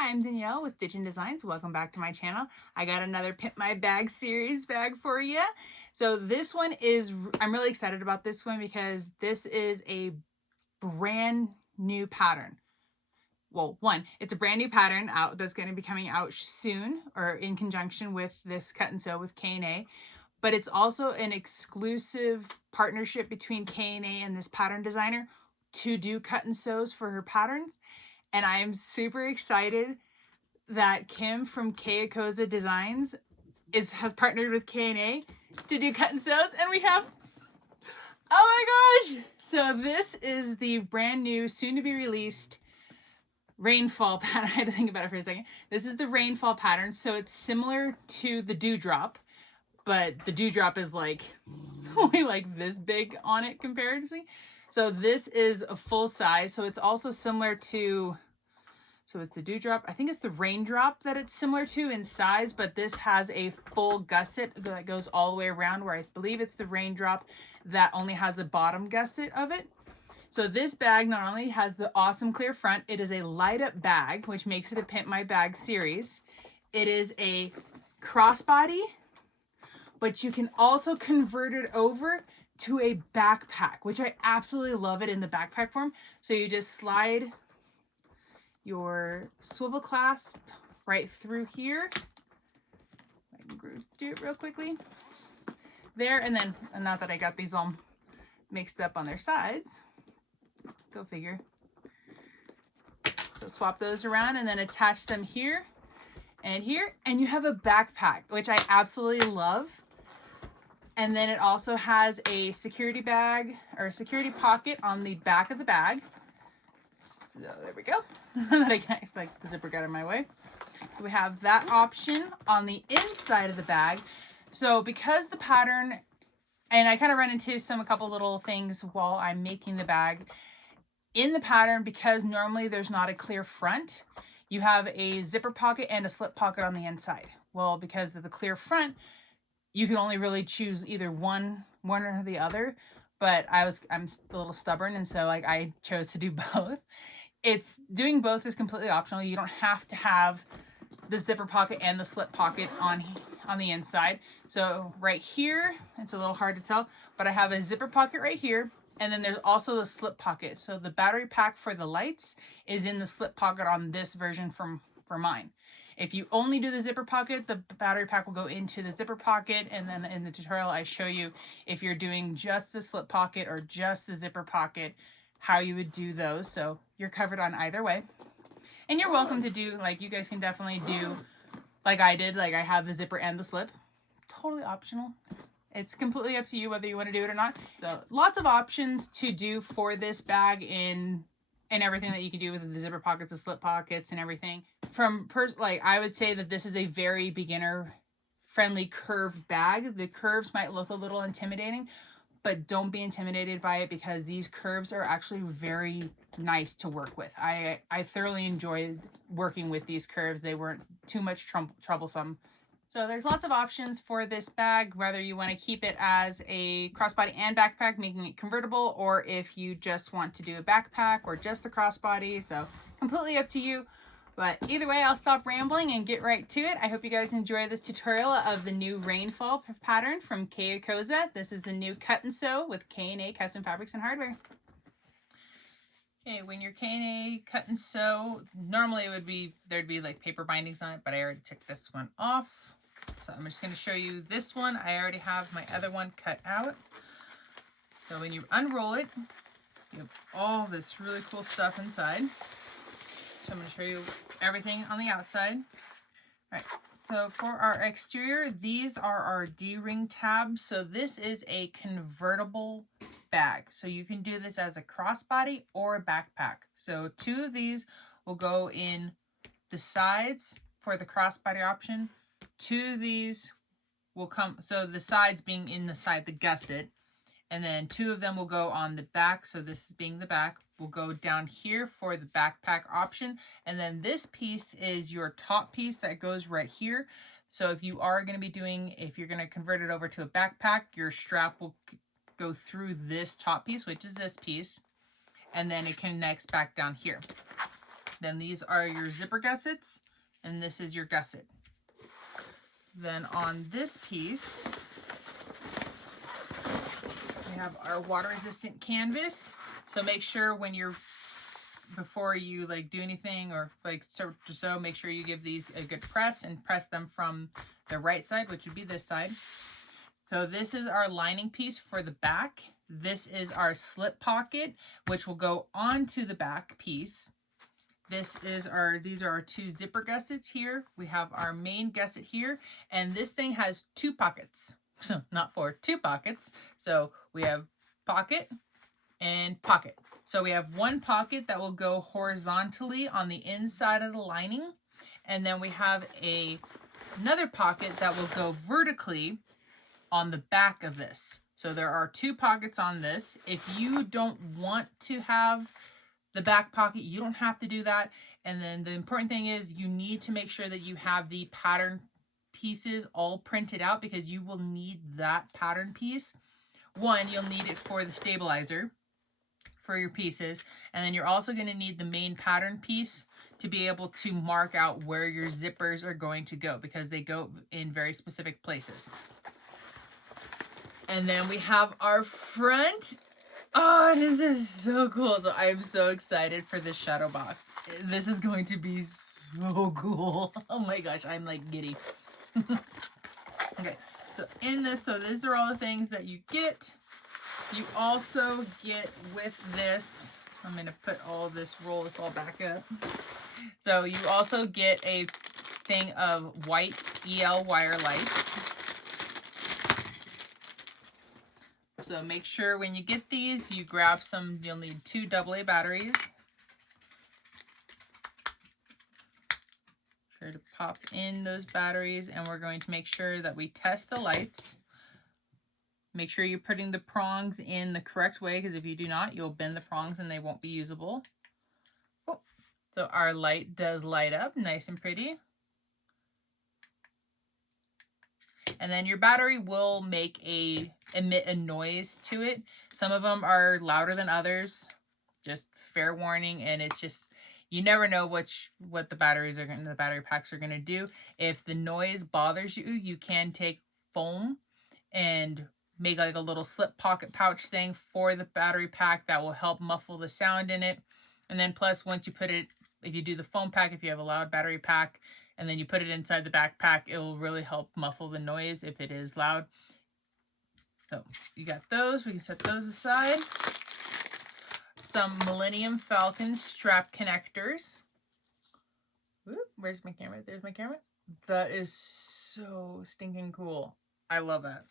Hi, I'm Danielle with Stitch Designs. Welcome back to my channel. I got another Pimp My Bag series bag for you. So this one is, I'm really excited about this one because this is a brand new pattern. Well, it's a brand new pattern out that's going to be coming out soon or in conjunction with this cut and sew with K.A. But it's also an exclusive partnership between K.A. and this pattern designer to do cut and sews for her patterns. And I am super excited that Kim from K.Azcona Designs has partnered with K.A. to do cut and sews, and we have, oh my gosh! So this is the brand new, soon to be released Rainfall pattern. I had to think about it for a second. This is the Rainfall pattern, so it's similar to the Dewdrop, but the Dewdrop is like only like this big on it comparatively. So this is a full size, so it's also similar to, so it's the Dewdrop. I think it's the Raindrop that it's similar to in size, but this has a full gusset that goes all the way around, where I believe it's the Raindrop that only has a bottom gusset of it. So this bag not only has the awesome clear front, it is a light up bag, which makes it a Pimp My Bag series. It is a crossbody, but you can also convert it over to a backpack, which I absolutely love it in the backpack form. So you just slide your swivel clasp right through here. I can do it real quickly there, and then, not that I got these all mixed up on their sides, go figure. So swap those around and then attach them here and here, and you have a backpack, which I absolutely love. And then it also has a security bag or a security pocket on the back of the bag. So there we go. That I can't, like the zipper got in my way. So we have that option on the inside of the bag. So because the pattern, and I kind of run into a couple little things while I'm making the bag in the pattern, because normally there's not a clear front, you have a zipper pocket and a slip pocket on the inside. Well, because of the clear front, you can only really choose either one or the other. But I'm a little stubborn, and so like I chose to do both. It's doing both is completely optional. You don't have to have the zipper pocket and the slip pocket on the inside. So right here, it's a little hard to tell, but I have a zipper pocket right here, and then there's also a slip pocket. So the battery pack for the lights is in the slip pocket on this version for mine. If you only do the zipper pocket, the battery pack will go into the zipper pocket, and then in the tutorial I show you if you're doing just the slip pocket or just the zipper pocket, how you would do those. So you're covered on either way. And you're welcome to do, like, you guys can definitely do like I did, like I have the zipper and the slip. Totally optional. It's completely up to you whether you want to do it or not. So lots of options to do for this bag in everything that you can do with the zipper pockets, the slip pockets, and everything. Like I would say that this is a very beginner friendly curved bag. The curves might look a little intimidating, but don't be intimidated by it, because these curves are actually very nice to work with. I thoroughly enjoyed working with these curves. They weren't too much troublesome. So there's lots of options for this bag, whether you want to keep it as a crossbody and backpack, making it convertible, or if you just want to do a backpack or just a crossbody. So completely up to you. But either way, I'll stop rambling and get right to it. I hope you guys enjoy this tutorial of the new Rainfall pattern from K.Azcona. This is the new cut and sew with K.A. Custom Fabrics and Hardware. Okay, when you're K.A. cut and sew, normally there'd be like paper bindings on it, but I already took this one off. So I'm just going to show you this one. I already have my other one cut out. So when you unroll it, you have all this really cool stuff inside. So I'm going to show you everything on the outside. All right, so for our exterior, these are our D-ring tabs. So this is a convertible bag. So you can do this as a crossbody or a backpack. So two of these will go in the sides for the crossbody option. Two of these will come, so the sides being in the side, the gusset, and then two of them will go on the back. So this being the back will go down here for the backpack option. And then this piece is your top piece that goes right here. So if you are going to be if you're going to convert it over to a backpack, your strap will go through this top piece, which is this piece, and then it connects back down here. Then these are your zipper gussets, and this is your gusset. Then on this piece, we have our water resistant canvas. So make sure when you're, before you like do anything or like so make sure you give these a good press and press them from the right side, which would be this side. So this is our lining piece for the back. This is our slip pocket, which will go onto the back piece. These are our two zipper gussets here. We have our main gusset here, and this thing has 2 pockets. So not 4, 2 pockets. So we have pocket and pocket. So we have one pocket that will go horizontally on the inside of the lining, and then we have another pocket that will go vertically on the back of this. So there are 2 pockets on this. If you don't want to have the back pocket, you don't have to do that. And then the important thing is you need to make sure that you have the pattern pieces all printed out, because you will need that pattern piece. One, you'll need it for the stabilizer for your pieces, and then you're also going to need the main pattern piece to be able to mark out where your zippers are going to go, because they go in very specific places. And then we have our front. Oh, this is so cool. So I'm so excited for this shadow box. This is going to be so cool. Oh my gosh, I'm like giddy. Okay, so in this, so these are all the things that you get. You also get with this, I'm going to put all of this, roll this all back up. So you also get a thing of white EL wire lights. So make sure when you get these, you grab some, you'll need 2 AA batteries. Try to pop in those batteries, and we're going to make sure that we test the lights. Make sure you're putting the prongs in the correct way, because if you do not, you'll bend the prongs and they won't be usable. Oh. So our light does light up nice and pretty. And then your battery will emit a noise to it. Some of them are louder than others. Just fair warning. And it's just, you never know what the battery packs are going to do. If the noise bothers you, you can take foam and make like a little slip pocket pouch thing for the battery pack that will help muffle the sound in it. And then plus, once you put it, if you do the foam pack, if you have a loud battery pack, and then you put it inside the backpack, it will really help muffle the noise if it is loud. So you got those. We can set those aside. Some Millennium Falcon strap connectors. Ooh, where's my camera? There's my camera. That is so stinking cool. I love that.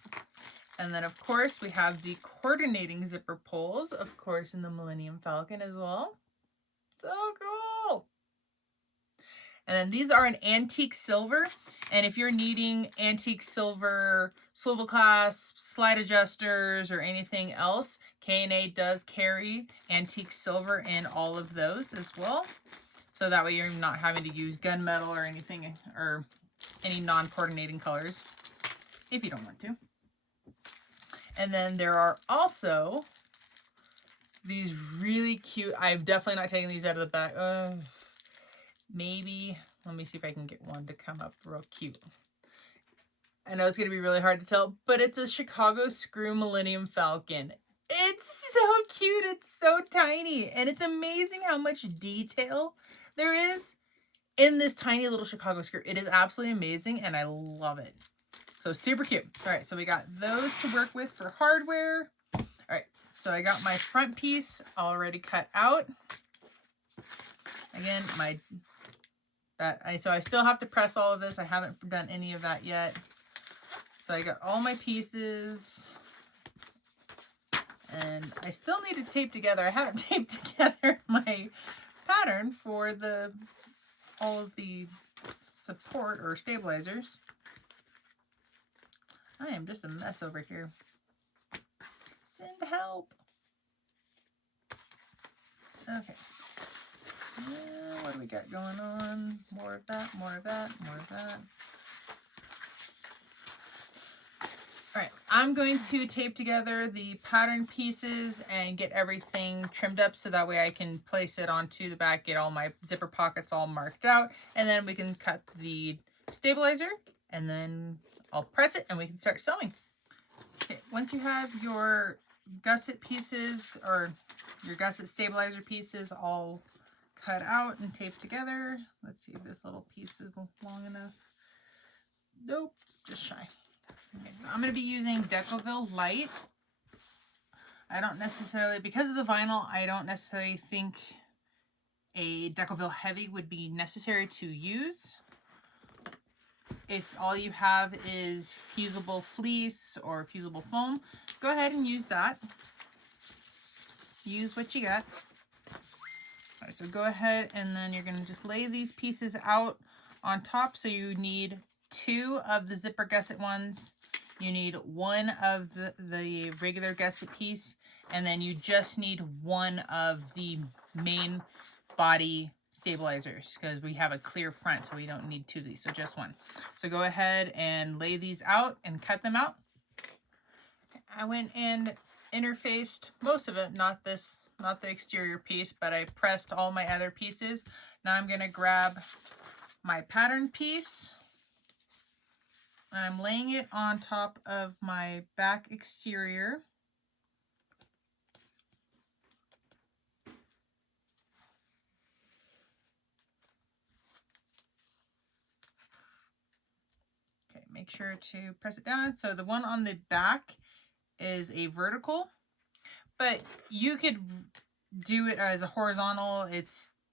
And then, of course, we have the coordinating zipper pulls, of course, in the Millennium Falcon as well. So cool. And then these are an antique silver. And if you're needing antique silver swivel clasps, slide adjusters, or anything else, K&A does carry antique silver in all of those as well. So that way you're not having to use gunmetal or anything, or any non-coordinating colors, if you don't want to. And then there are also these really cute, I'm definitely not taking these out of the back. Maybe, let me see if I can get one to come up real cute. I know it's going to be really hard to tell, but it's a Chicago Screw Millennium Falcon. It's so cute. It's so tiny. And it's amazing how much detail there is in this tiny little Chicago Screw. It is absolutely amazing, and I love it. So super cute. All right, so we got those to work with for hardware. All right, so I got my front piece already cut out. Again, so I still have to press all of this. I haven't done any of that yet. So I got all my pieces, and I still need to tape together. I haven't taped together my pattern for all of the support or stabilizers. I am just a mess over here. Send help. Okay. What do we got going on? More of that, more of that, more of that. All right, I'm going to tape together the pattern pieces and get everything trimmed up so that way I can place it onto the back, get all my zipper pockets all marked out, and then we can cut the stabilizer, and then I'll press it and we can start sewing. Okay, once you have your gusset pieces or your gusset stabilizer pieces all cut out and taped together, let's see if this little piece is long enough. Nope, just shy. Okay, so I'm going to be using Decoville Light. I don't necessarily, because of the vinyl, I don't necessarily think a Decoville Heavy would be necessary to use. If all you have is fusible fleece or fusible foam, go ahead and use that. Use what you got. All right, so go ahead and then you're going to just lay these pieces out on top. So you need 2 of the zipper gusset ones. You need 1 of the regular gusset piece, and then you just need 1 of the main body stabilizers because we have a clear front, so we don't need 2 of these, so just 1. So go ahead and lay these out and cut them out. I went and interfaced most of it, not the exterior piece, but I pressed all my other pieces. Now I'm going to grab my pattern piece. I'm laying it on top of my back exterior. Okay, make sure to press it down. So the one on the back is a vertical, but you could do it as a horizontal.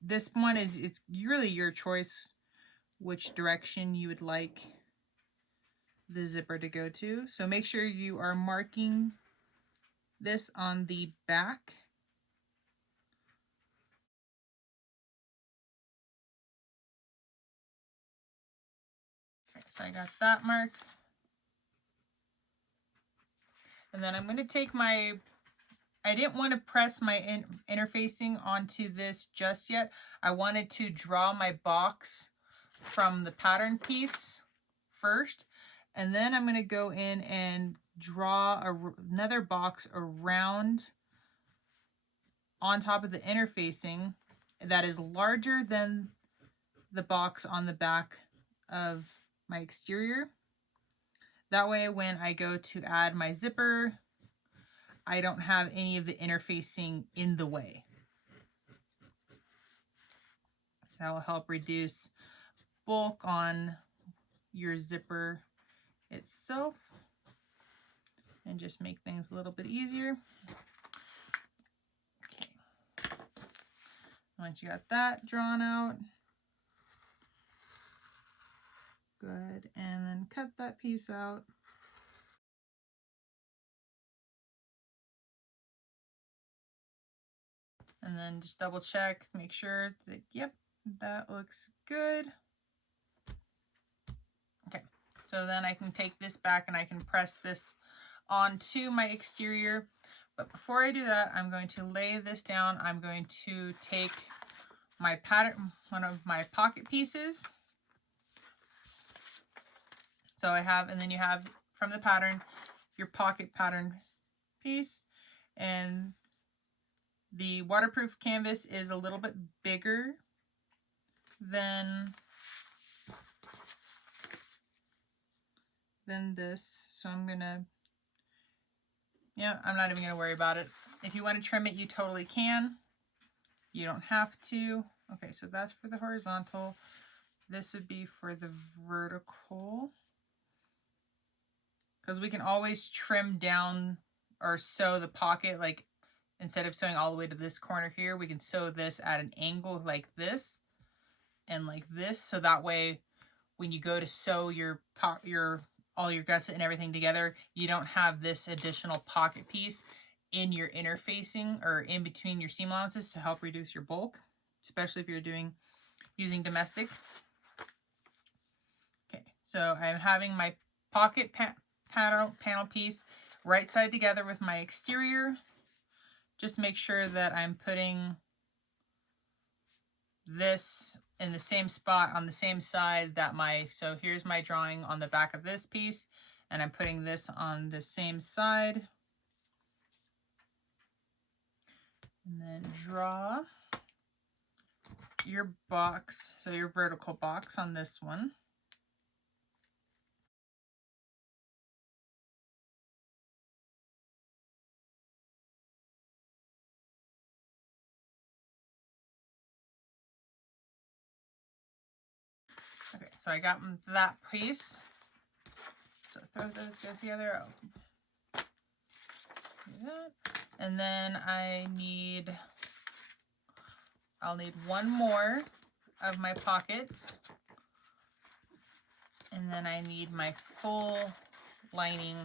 This one is, it's really your choice which direction you would like the zipper to go to. So make sure you are marking this on the back. Okay, so I got that marked. And then I'm going to take my, I didn't want to press my interfacing onto this just yet. I wanted to draw my box from the pattern piece first. And then I'm going to go in and draw another box around on top of the interfacing that is larger than the box on the back of my exterior. That way when I go to add my zipper, I don't have any of the interfacing in the way. That will help reduce bulk on your zipper itself and just make things a little bit easier. Okay. Once you got that drawn out, good, and then cut that piece out. And then just double check, make sure that, yep, that looks good. Okay, so then I can take this back and I can press this onto my exterior. But before I do that, I'm going to lay this down. I'm going to take my pattern, one of my pocket pieces. So I have, and then you have from the pattern, your pocket pattern piece. And the waterproof canvas is a little bit bigger than this. So I'm gonna, I'm not even gonna worry about it. If you want to trim it, you totally can. You don't have to. Okay, so that's for the horizontal. This would be for the vertical. Because we can always trim down or sew the pocket, like instead of sewing all the way to this corner here, we can sew this at an angle like this and like this. So that way, when you go to sew all your gusset and everything together, you don't have this additional pocket piece in your interfacing or in between your seam allowances to help reduce your bulk, especially if you're using domestic. Okay, so I'm having my pocket panel piece right side together with my exterior. Just make sure that I'm putting this in the same spot on the same side that so here's my drawing on the back of this piece, And I'm putting this on the same side. And then draw your box, so your vertical box on this one. Okay, so I got that piece. So throw those guys together. Oh. Do that. And then I'll need one more of my pockets. And then I need my full lining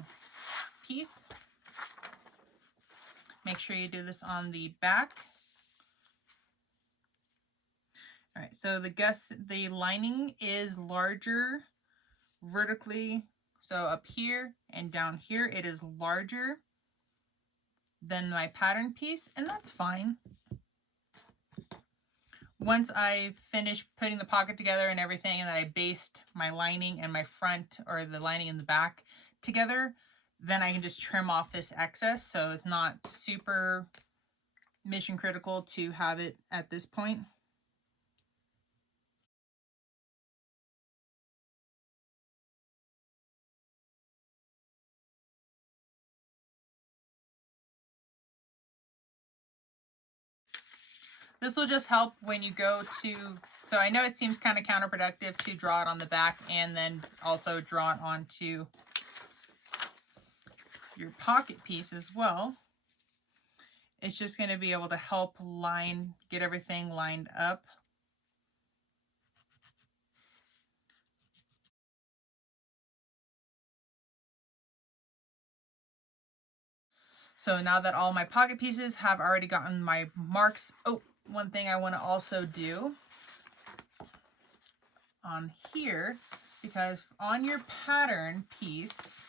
piece. Make sure you do this on the back. All right, so the lining is larger vertically. So up here and down here, it is larger than my pattern piece, and that's fine. Once I finish putting the pocket together and everything, and then I basted my lining and my front, or the lining in the back together, then I can just trim off this excess, so it's not super mission critical to have it at this point. This will just help when you go to, so I know it seems kind of counterproductive to draw it on the back and then also draw it onto your pocket piece as well. It's just going to be able to help get everything lined up. So now that all my pocket pieces have already gotten my marks. Oh, one thing I want to also do on here, because on your pattern piece,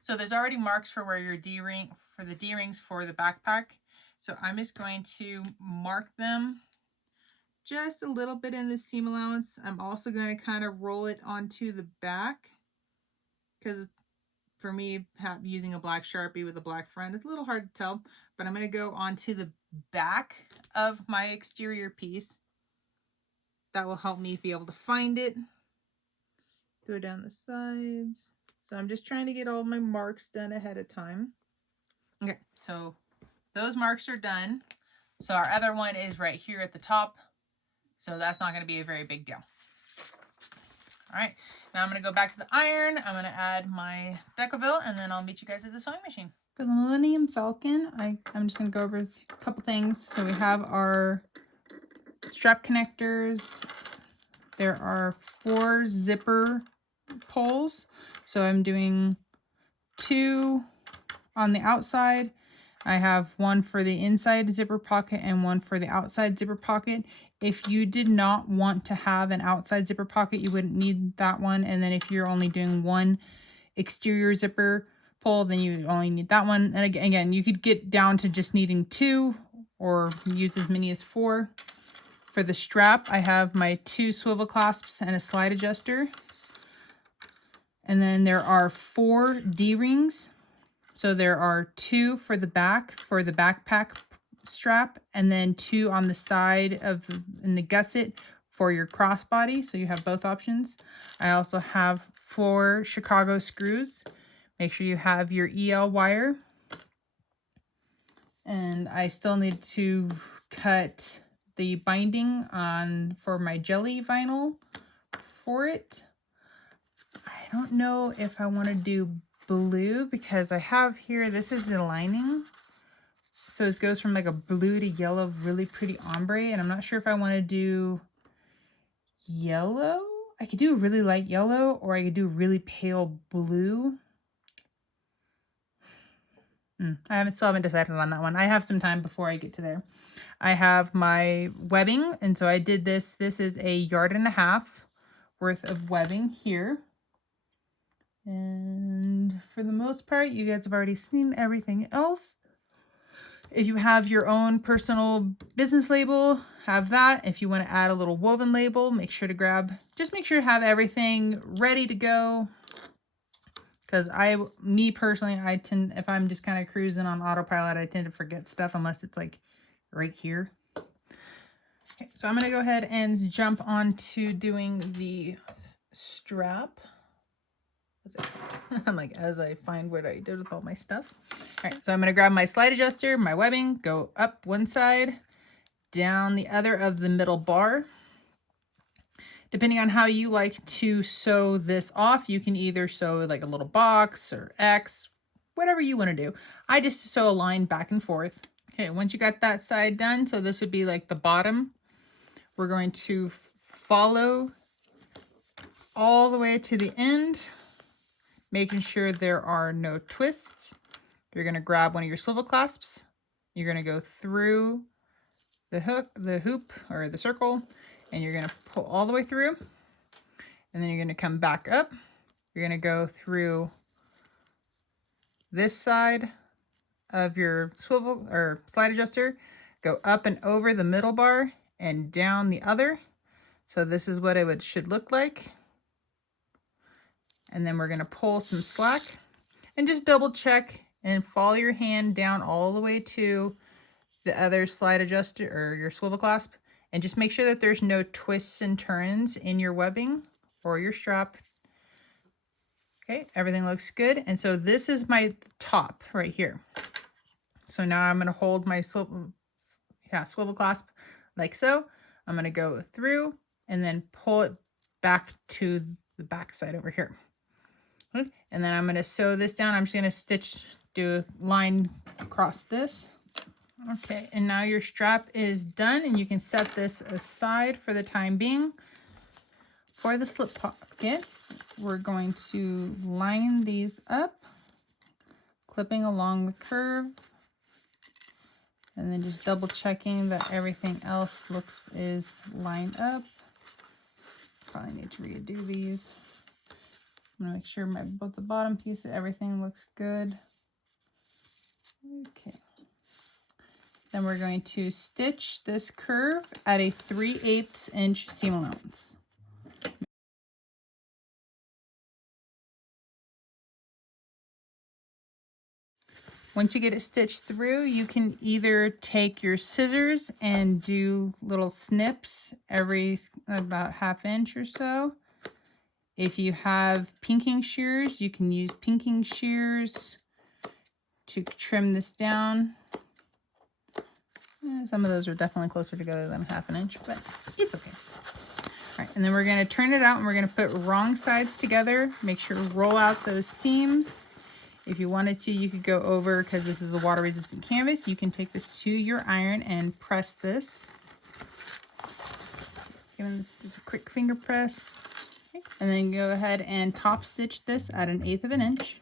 so there's already marks for where your D-ring, for the D-rings for the backpack. So I'm just going to mark them just a little bit in the seam allowance. I'm also going to kind of roll it onto the back, because for me, using a black Sharpie with a black front, it's a little hard to tell, but I'm going to go onto the back of my exterior piece. That will help me be able to find it. Go down the sides. So I'm just trying to get all my marks done ahead of time. Okay, so those marks are done. So our other one is right here at the top. So that's not going to be a very big deal. All right, now I'm going to go back to the iron. I'm going to add my Decoville, and then I'll meet you guys at the sewing machine. For the Millennium Falcon, I'm just going to go over a couple things. So we have our strap connectors. There are 4 zipper pulls. So I'm doing 2 on the outside. I have 1 for the inside zipper pocket and 1 for the outside zipper pocket. If you did not want to have an outside zipper pocket, you wouldn't need that one. And then if you're only doing 1 exterior zipper pull, then you only need that one. And again, you could get down to just needing 2 or use as many as 4. For the strap, I have my 2 swivel clasps and a slide adjuster. And then there are 4 D-rings. So there are 2 for the back, for the backpack strap, and then 2 on the side in the gusset for your crossbody. So you have both options. I also have 4 Chicago screws. Make sure you have your EL wire. And I still need to cut the binding for my jelly vinyl for it. I don't know if I want to do blue, because I have here, this is the lining. So it goes from like a blue to yellow, really pretty ombre. And I'm not sure if I want to do yellow. I could do a really light yellow, or I could do really pale blue. Still haven't decided on that one. I have some time before I get to there. I have my webbing, and so I did this. This is a 1.5 yards worth of webbing here. And for the most part, you guys have already seen everything else. If you have your own personal business label, have that. If you want to add a little woven label, make sure to just make sure to have everything ready to go. Because me personally, if I'm just kind of cruising on autopilot, I tend to forget stuff unless it's like right here. Okay, so I'm going to go ahead and jump on to doing the strap. I'm like, as I find what I did with all my stuff. All right, so I'm going to grab my slide adjuster, my webbing, go up one side, down the other of the middle bar. Depending on how you like to sew this off, you can either sew like a little box or X, whatever you want to do. I just sew a line back and forth. Okay, once you got that side done, so this would be like the bottom, we're going to follow all the way to the end, making sure there are no twists. You're going to grab one of your swivel clasps. You're going to go through the hoop or the circle, and you're going to pull all the way through, and then you're going to come back up. You're going to go through this side of your swivel or slide adjuster, go up and over the middle bar and down the other. So this is what it should look like. And then we're going to pull some slack and just double check and follow your hand down all the way to the other slide adjuster or your swivel clasp, and just make sure that there's no twists and turns in your webbing or your strap. Okay, everything looks good. And so this is my top right here. So now I'm going to hold my swivel clasp like so. I'm going to go through and then pull it back to the back side over here. Okay, and then I'm going to sew this down. I'm just going to do a line across this. Okay, and now your strap is done, and you can set this aside for the time being. For the slip pocket, we're going to line these up, clipping along the curve, and then just double checking that everything else is lined up. Probably need to redo these. I'm gonna make sure both the bottom piece of everything looks good. Okay. Then we're going to stitch this curve at a 3/8 inch seam allowance. Once you get it stitched through, you can either take your scissors and do little snips every about 1/2 inch or so. If you have pinking shears, you can use pinking shears to trim this down. Some of those are definitely closer together than 1/2 inch, but it's okay. All right, and then we're going to turn it out, and we're going to put wrong sides together. Make sure to roll out those seams. If you wanted to, you could go over, because this is a water-resistant canvas, you can take this to your iron and press this. Giving this just a quick finger press. Okay. And then go ahead and top stitch this at 1/8 inch.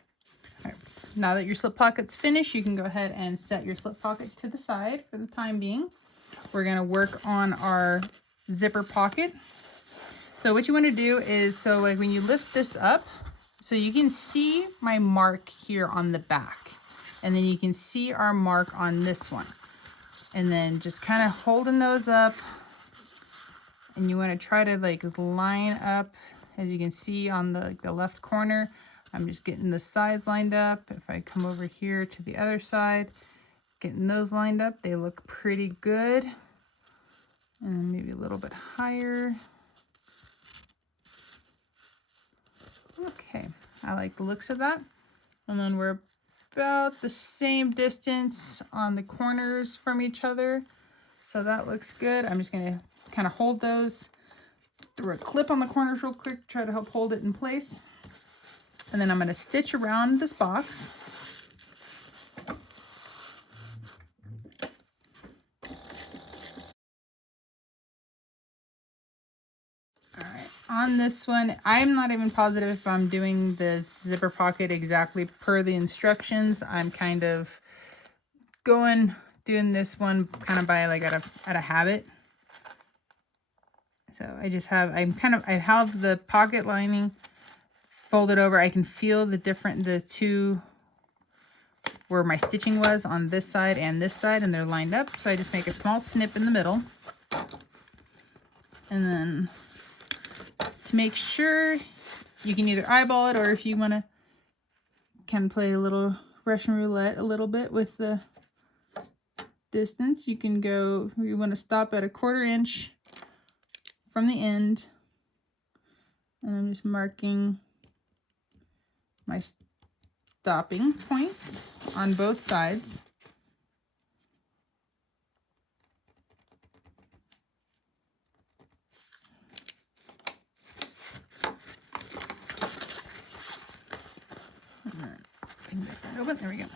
All right. Now that your slip pocket's finished, you can go ahead and set your slip pocket to the side for the time being. We're going to work on our zipper pocket. So what you want to do is, so like when you lift this up, so you can see my mark here on the back, and then you can see our mark on this one. And then just kind of holding those up, and you want to try to like line up, as you can see on the left corner. I'm just getting the sides lined up. If I come over here to the other side, getting those lined up, they look pretty good. And maybe a little bit higher. Okay, I like the looks of that. And then we're about the same distance on the corners from each other. So that looks good. I'm just gonna kind of hold those through a clip on the corners real quick, try to help hold it in place. And then I'm gonna stitch around this box. On this one, I'm not even positive if I'm doing this zipper pocket exactly per the instructions. I'm kind of doing this one kind of by like out of habit. So I just have, I have the pocket lining folded over. I can feel the two where my stitching was on this side and this side, and they're lined up. So I just make a small snip in the middle. And then to make sure, you can either eyeball it, or if you want to kind of play a little Russian roulette a little bit with the distance, you can go, you want to stop at a 1/4 inch from the end. And I'm just marking my stopping points on both sides. Open. There we go.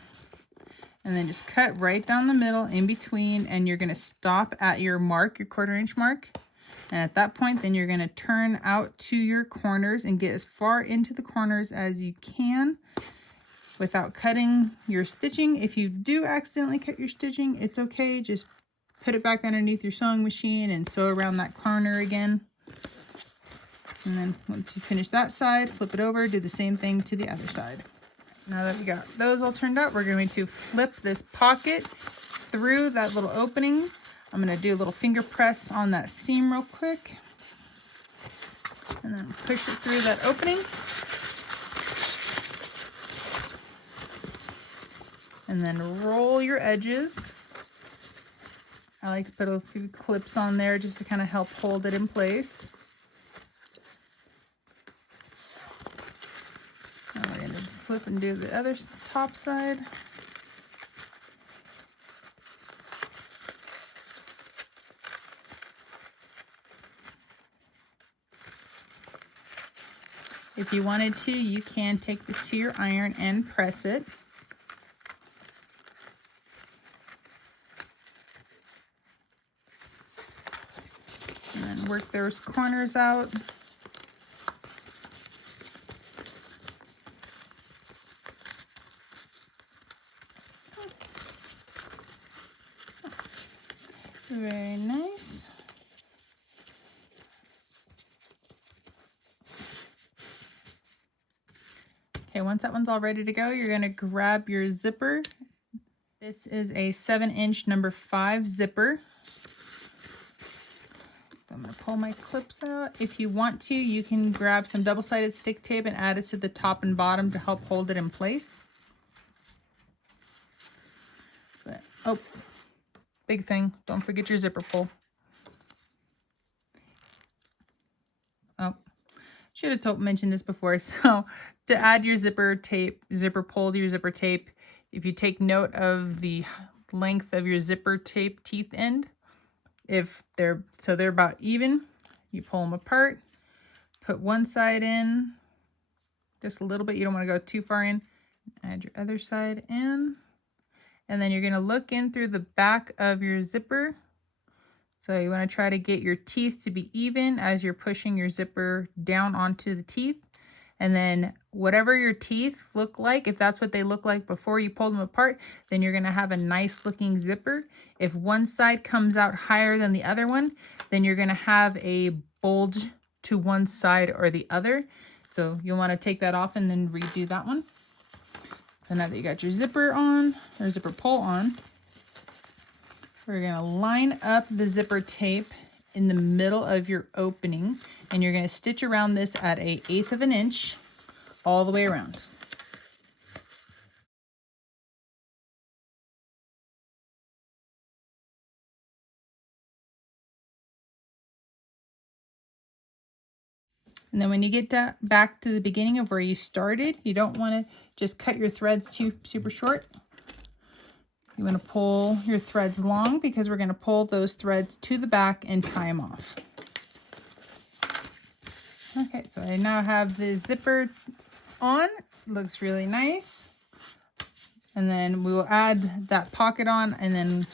And then just cut right down the middle in between, and you're going to stop at your mark, your 1/4 inch mark. And at that point, then you're going to turn out to your corners and get as far into the corners as you can without cutting your stitching. If you do accidentally cut your stitching, it's okay. Just put it back underneath your sewing machine and sew around that corner again. And then once you finish that side, flip it over, do the same thing to the other side. Now that we got those all turned out, we're going to flip this pocket through that little opening. I'm going to do a little finger press on that seam real quick. And then push it through that opening. And then roll your edges. I like to put a few clips on there just to kind of help hold it in place. And we're going to flip and do the other top side. If you wanted to, you can take this to your iron and press it. And then work those corners out. Very nice. Okay, once that one's all ready to go, you're going to grab your zipper. This is a 7-inch number 5 zipper. I'm going to pull my clips out. If you want to, you can grab some double-sided stick tape and add it to the top and bottom to help hold it in place. But, oh, big thing, don't forget your zipper pull. Oh, should have mentioned this before. So to add your zipper pull to your zipper tape, if you take note of the length of your zipper tape teeth end, if they're about even, you pull them apart, put one side in just a little bit. You don't want to go too far in. Add your other side in, and then you're going to look in through the back of your zipper. So you want to try to get your teeth to be even as you're pushing your zipper down onto the teeth. And then whatever your teeth look like, if that's what they look like before you pull them apart, then you're going to have a nice looking zipper. If one side comes out higher than the other one, then you're going to have a bulge to one side or the other. So you'll want to take that off and then redo that one. So now that you got your zipper on, or zipper pull on, we're going to line up the zipper tape in the middle of your opening, and you're going to stitch around this at 1/8 of an inch all the way around. And then when you get back to the beginning of where you started, you don't want to just cut your threads too super short. You want to pull your threads long, because we're going to pull those threads to the back and tie them off. Okay, so I now have the zipper on. Looks really nice. And then we will add that pocket on, and then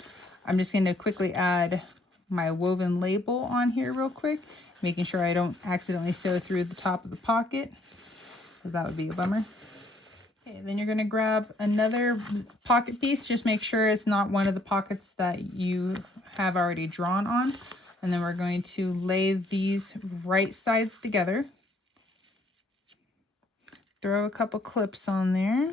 I'm just going to quickly add my woven label on here real quick, making sure I don't accidentally sew through the top of the pocket, because that would be a bummer. Okay, then you're going to grab another pocket piece. Just make sure it's not one of the pockets that you have already drawn on. And then we're going to lay these right sides together. Throw a couple clips on there.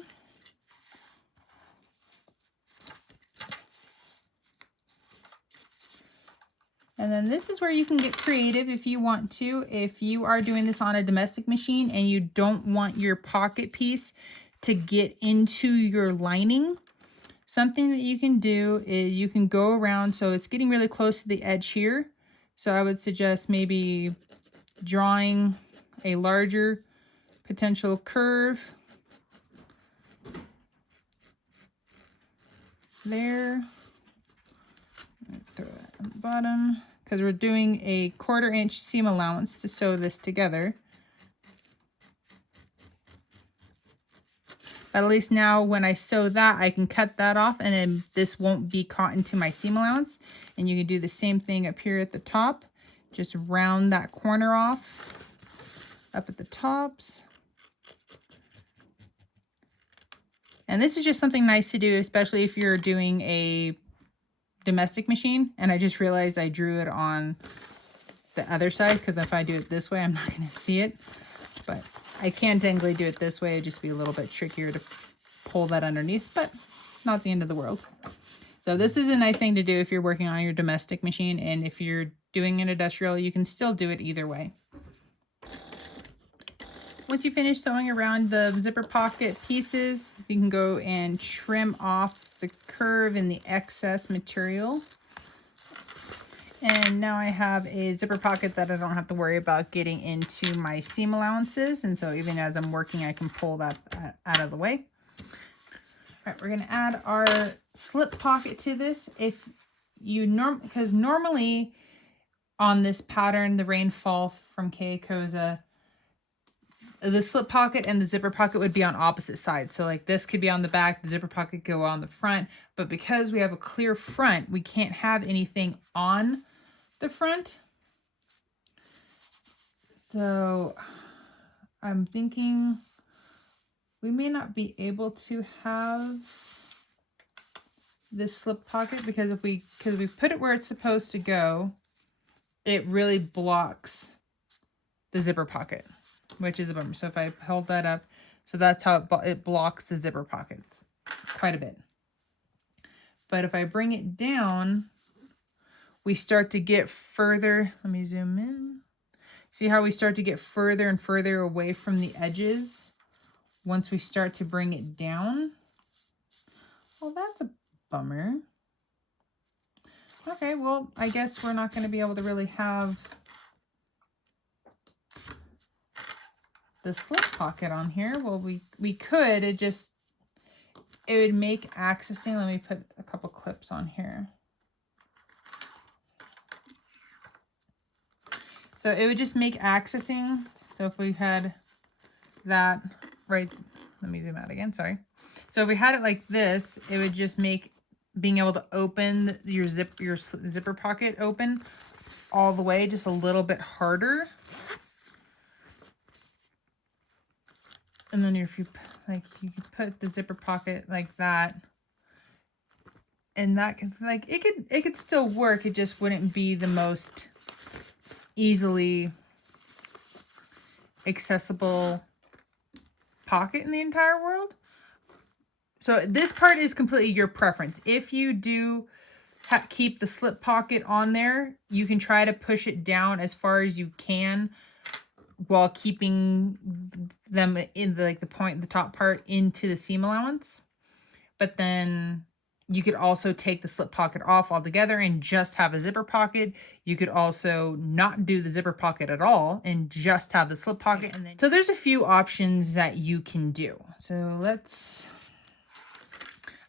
And then this is where you can get creative if you want to. If you are doing this on a domestic machine and you don't want your pocket piece to get into your lining, something that you can do is you can go around, so it's getting really close to the edge here. So I would suggest maybe drawing a larger potential curve there. Throw that on the bottom because we're doing a 1/4 inch seam allowance to sew this together. But at least now when I sew that, I can cut that off and then this won't be caught into my seam allowance. And you can do the same thing up here at the top. Just round that corner off up at the tops. And this is just something nice to do, especially if you're doing a domestic machine. And I just realized I drew it on the other side because if I do it this way, I'm not going to see it. But I can technically do it this way. It'd just be a little bit trickier to pull that underneath, but not the end of the world. So this is a nice thing to do if you're working on your domestic machine, and if you're doing an industrial, you can still do it either way. Once you finish sewing around the zipper pocket pieces, you can go and trim off the curve and the excess material. And now I have a zipper pocket that I don't have to worry about getting into my seam allowances. And so even as I'm working, I can pull that out of the way. All right, we're gonna add our slip pocket to this. If you because normally on this pattern, the Rainfall from K.Azcona, the slip pocket and the zipper pocket would be on opposite sides. So like this could be on the back, the zipper pocket go on the front. But because we have a clear front, we can't have anything on the front. So I'm thinking we may not be able to have this slip pocket because if we put it where it's supposed to go, it really blocks the zipper pocket, which is a bummer. So if I hold that up, so that's how it blocks the zipper pockets quite a bit. But if I bring it down, we start to get further. Let me zoom in. See how we start to get further and further away from the edges once we start to bring it down. Well, that's a bummer. Okay, well, I guess we're not going to be able to really have the slip pocket on here. Well, we could, it would make accessing. Let me put a couple clips on here. So it would just make accessing. So if we had that right, let me zoom out again, sorry. So if we had it like this, it would just make being able to open your zipper pocket open all the way just a little bit harder. And then if you like, you could put the zipper pocket like that, and that can like it could still work. It just wouldn't be the most easily accessible pocket in the entire world. So this part is completely your preference. If you do keep the slip pocket on there, you can try to push it down as far as you can while keeping them in the top part into the seam allowance. But then you could also take the slip pocket off altogether and just have a zipper pocket. You could also not do the zipper pocket at all and just have the slip pocket. And then, so there's a few options that you can do. So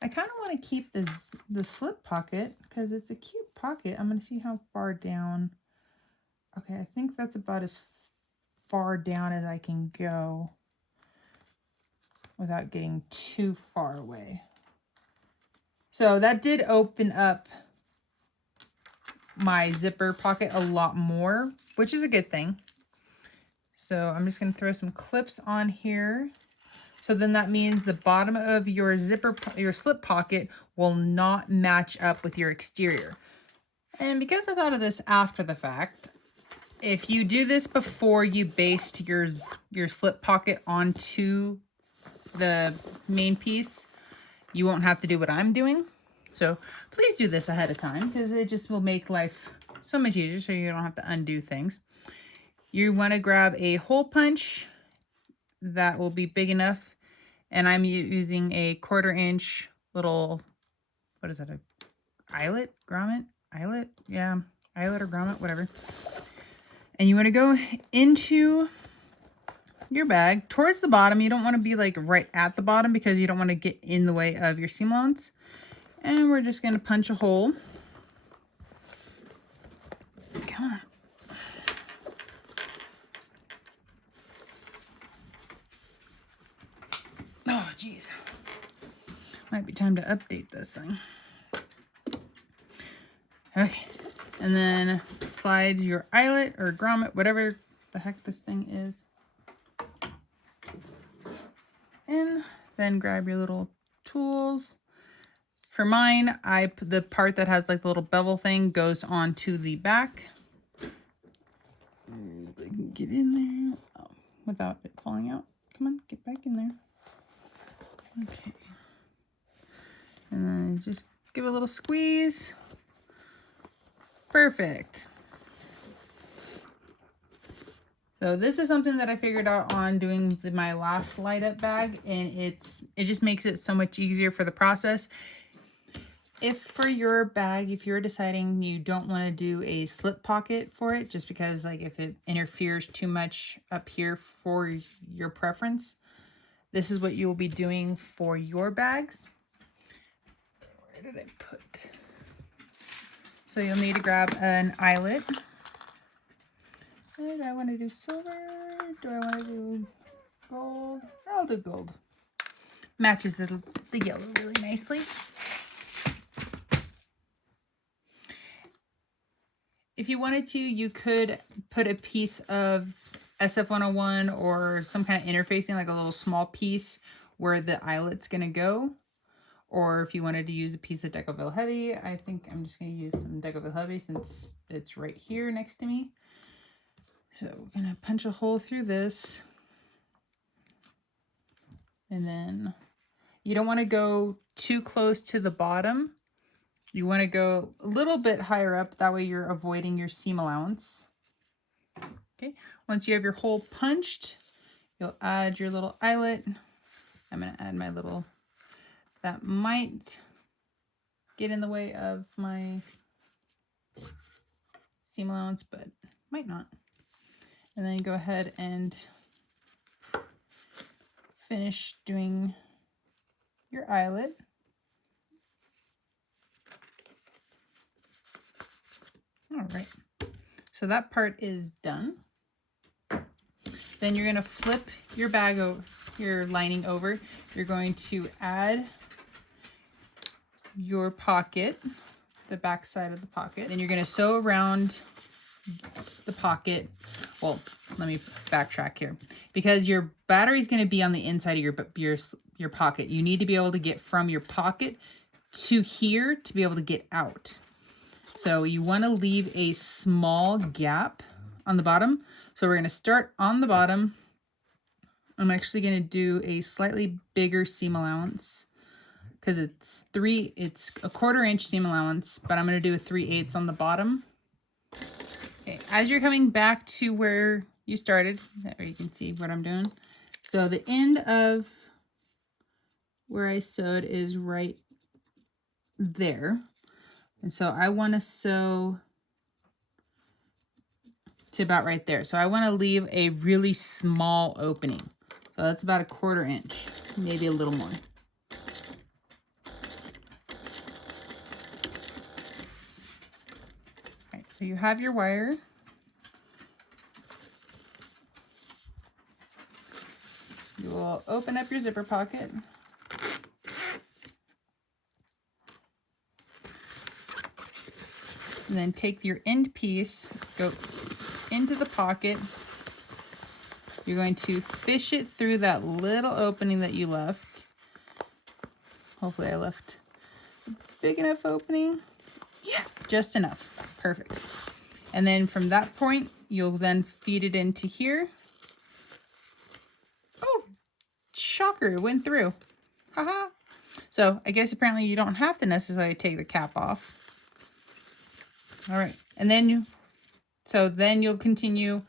I kind of want to keep the slip pocket because it's a cute pocket. I'm going to see how far down. Okay, I think that's about as far down as I can go without getting too far away. So that did open up my zipper pocket a lot more, which is a good thing. So I'm just going to throw some clips on here. So then that means the bottom of your slip pocket will not match up with your exterior. And because I thought of this after the fact, if you do this before you baste your slip pocket onto the main piece, you won't have to do what I'm doing. So please do this ahead of time because it just will make life so much easier, so you don't have to undo things. You want to grab a hole punch that will be big enough, and I'm using a 1/4 inch little, what is that, a eyelet, grommet, eyelet, yeah, eyelet or grommet, whatever. And you want to go into your bag towards the bottom. You don't want to be like right at the bottom because you don't want to get in the way of your seam allowance. And we're just going to punch a hole. Come on. Oh, geez. Might be time to update this thing. Okay. And then slide your eyelet or grommet, whatever the heck this thing is, in. Then grab your little tools. For mine, the part that has like the little bevel thing goes onto the back. If I can get in there without it falling out. Come on, get back in there. Okay. And then just give it a little squeeze. Perfect. So this is something that I figured out on doing my last light up bag, and it just makes it so much easier for the process. If for your bag, if you're deciding you don't want to do a slip pocket for it, just because like if it interferes too much up here for your preference, this is what you will be doing for your bags. Where did I put? So you'll need to grab an eyelet. Do I want to do silver? Do I want to do gold? I'll do gold. Matches the yellow really nicely. If you wanted to, you could put a piece of SF101 or some kind of interfacing, like a little small piece where the eyelet's going to go. Or if you wanted to use a piece of Decoville Heavy, I think I'm just going to use some Decoville Heavy since it's right here next to me. So we're going to punch a hole through this. And then you don't want to go too close to the bottom. You want to go a little bit higher up. That way you're avoiding your seam allowance. Okay. Once you have your hole punched, you'll add your little eyelet. I'm going to add my little, that might get in the way of my seam allowance, but might not. And then go ahead and finish doing your eyelet. All right, so that part is done. Then you're going to flip your bag over, your lining over. You're going to add your pocket, the back side of the pocket. Then you're going to sew around the pocket. Well, let me backtrack here. Because your battery is going to be on the inside of your pocket. You need to be able to get from your pocket to here to be able to get out. So you want to leave a small gap on the bottom. So we're going to start on the bottom. I'm actually going to do a slightly bigger seam allowance because it's a 1/4 inch seam allowance, but I'm going to do a 3/8 on the bottom. Okay, as you're coming back to where you started, there you can see what I'm doing. So the end of where I sewed is right there. And so I want to sew to about right there. So I want to leave a really small opening. So that's about a 1/4 inch, maybe a little more. All right, so you have your wire. You will open up your zipper pocket. And then take your end piece, go into the pocket. You're going to fish it through that little opening that you left. Hopefully I left a big enough opening. Yeah, just enough. Perfect. And then from that point, you'll then feed it into here. Oh, shocker, it went through. Haha. So I guess apparently you don't have to necessarily take the cap off. All right, And then then you'll continue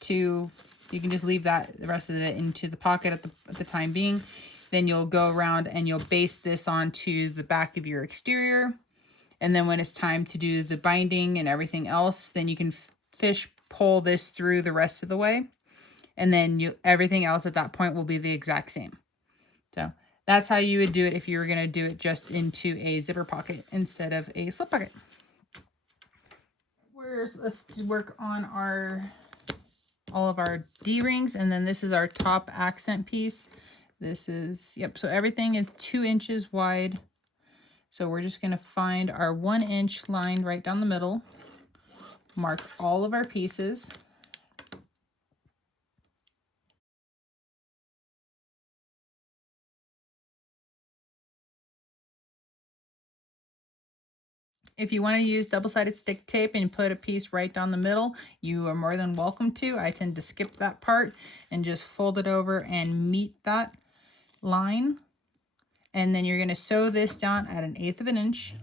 to, you can just leave that, the rest of it into the pocket at the time being. Then you'll go around and you'll base this onto the back of your exterior. And then when it's time to do the binding and everything else, then you can fish pull this through the rest of the way. And then everything else at that point will be the exact same. So that's how you would do it if you were going to do it just into a zipper pocket instead of a slip pocket. Let's work on all of our D-rings, and then this is our top accent piece. This is, yep, so everything is 2 inches wide. So we're just going to find our 1 inch line right down the middle, mark all of our pieces. If you want to use double-sided stick tape and put a piece right down the middle, you are more than welcome to. I tend to skip that part and just fold it over and meet that line. And then you're going to sew this down at 1/8 of an inch.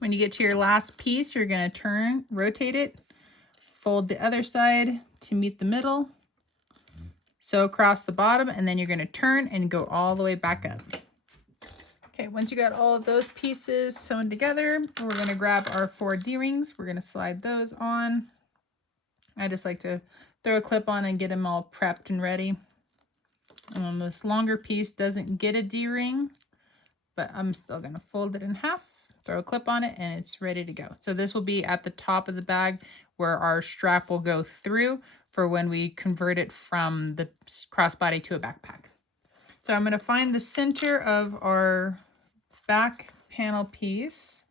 When you get to your last piece, you're going to rotate it, fold the other side to meet the middle, sew across the bottom, and then you're going to turn and go all the way back up. Okay, once you got all of those pieces sewn together, we're going to grab our 4 D-rings. We're going to slide those on. I just like to throw a clip on and get them all prepped and ready. And this longer piece doesn't get a D-ring, but I'm still going to fold it in half, throw a clip on it, and it's ready to go. So this will be at the top of the bag where our strap will go through for when we convert it from the crossbody to a backpack. So I'm going to find the center of our back panel piece.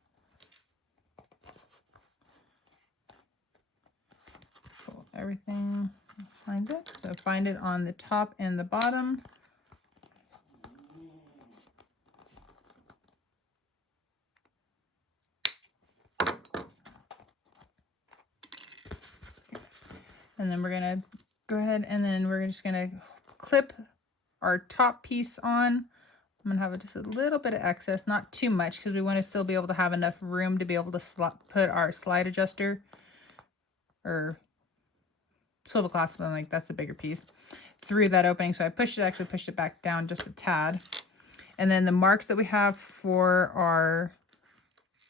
Pull everything, find it. So find it on the top and the bottom. And then we're going to go ahead and then we're just going to clip our top piece on. I'm going to have just a little bit of excess, not too much, because we want to still be able to have enough room to be able to put our slide adjuster or swivel clasp, like that's a bigger piece, through that opening. So I actually pushed it back down just a tad. And then the marks that we have for our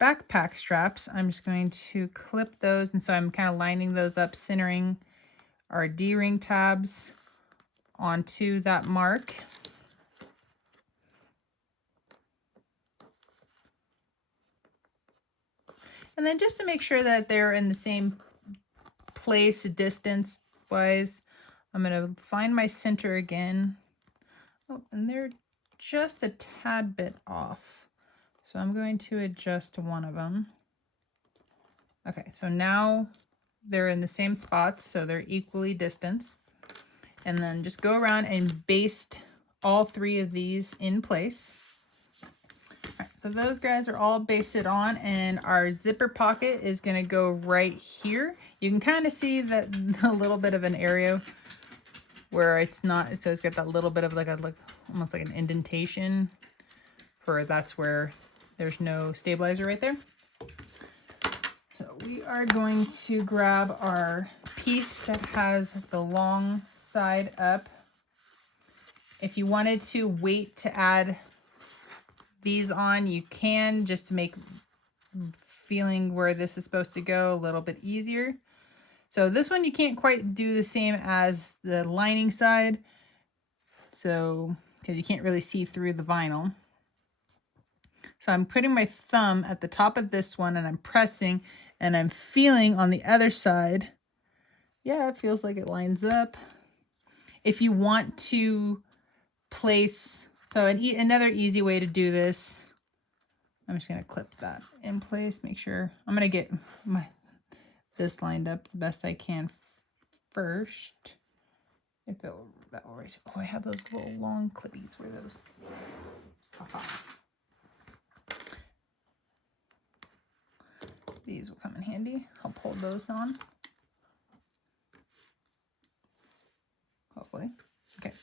backpack straps, I'm just going to clip those. And so I'm kind of lining those up, centering our D-ring tabs onto that mark. And then just to make sure that they're in the same place distance wise, I'm going to find my center again. Oh, and they're just a tad bit off. So I'm going to adjust one of them. Okay, so now they're in the same spots, so they're equally distanced. And then just go around and baste all 3 of these in place. All right, so those guys are all basted on, and our zipper pocket is going to go right here. You can kind of see that a little bit of an area where it's not, so it's got that little bit of like almost like an indentation, for that's where there's no stabilizer right there. So we are going to grab our piece that has the long side up. If you wanted to wait to add these on, you can, just to make feeling where this is supposed to go a little bit easier. So this one you can't quite do the same as the lining side, so because you can't really see through the vinyl. So I'm putting my thumb at the top of this one and I'm pressing, and I'm feeling on the other side. Yeah, it feels like it lines up. If you want to place, so another easy way to do this, I'm just going to clip that in place, make sure I'm going to get this lined up the best I can first. If that will right. Oh, I have those little long clippies. Where are those? These will come in handy. I'll pull those on. Hopefully. Okay.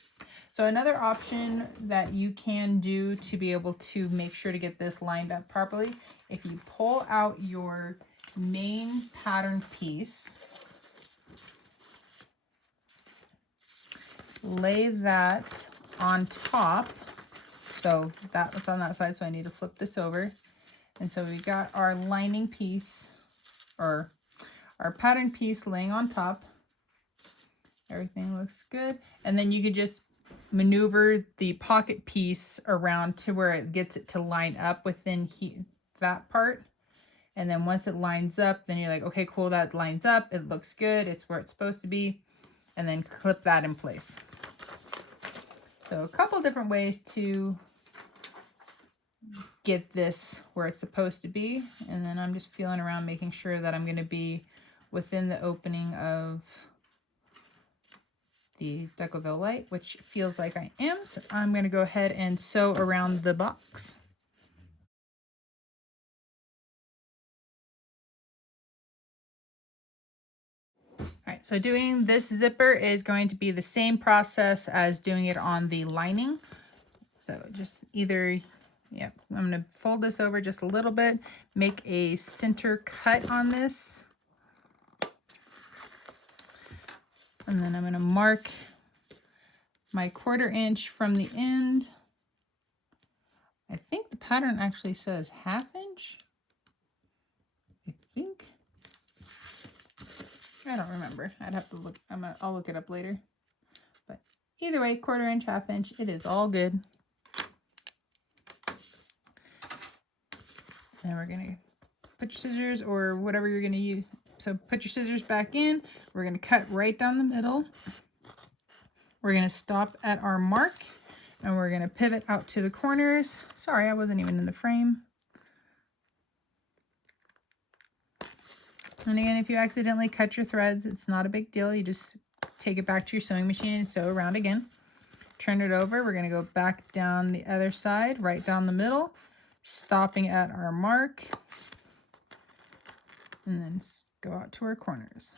So another option that you can do to be able to make sure to get this lined up properly, if you pull out your main pattern piece, lay that on top. So that's on that side, so I need to flip this over. And so we got our lining piece, or our pattern piece, laying on top. Everything looks good. And then you can just maneuver the pocket piece around to where it gets it to line up within that part. And then once it lines up, then you're like, okay, cool, that lines up. It looks good. It's where it's supposed to be. And then clip that in place. So a couple different ways to get this where it's supposed to be. And then I'm just feeling around, making sure that I'm going to be within the opening of the Decoville light, which feels like I am. So I'm going to go ahead and sew around the box. All right, so doing this zipper is going to be the same process as doing it on the lining. So just either, yeah, I'm going to fold this over just a little bit, make a center cut on this. And then I'm going to mark my 1/4 inch from the end. I think the pattern actually says 1/2 inch. I think. I don't remember. I'd have to look. I'll look it up later. But either way, 1/4 inch, 1/2 inch, it is all good. And we're gonna put your scissors or whatever you're gonna use. So put your scissors back in. We're gonna cut right down the middle. We're gonna stop at our mark and we're gonna pivot out to the corners. Sorry, I wasn't even in the frame. And again, if you accidentally cut your threads, it's not a big deal. You just take it back to your sewing machine and sew around again. Turn it over. We're gonna go back down the other side, right down the middle, stopping at our mark, and then go out to our corners.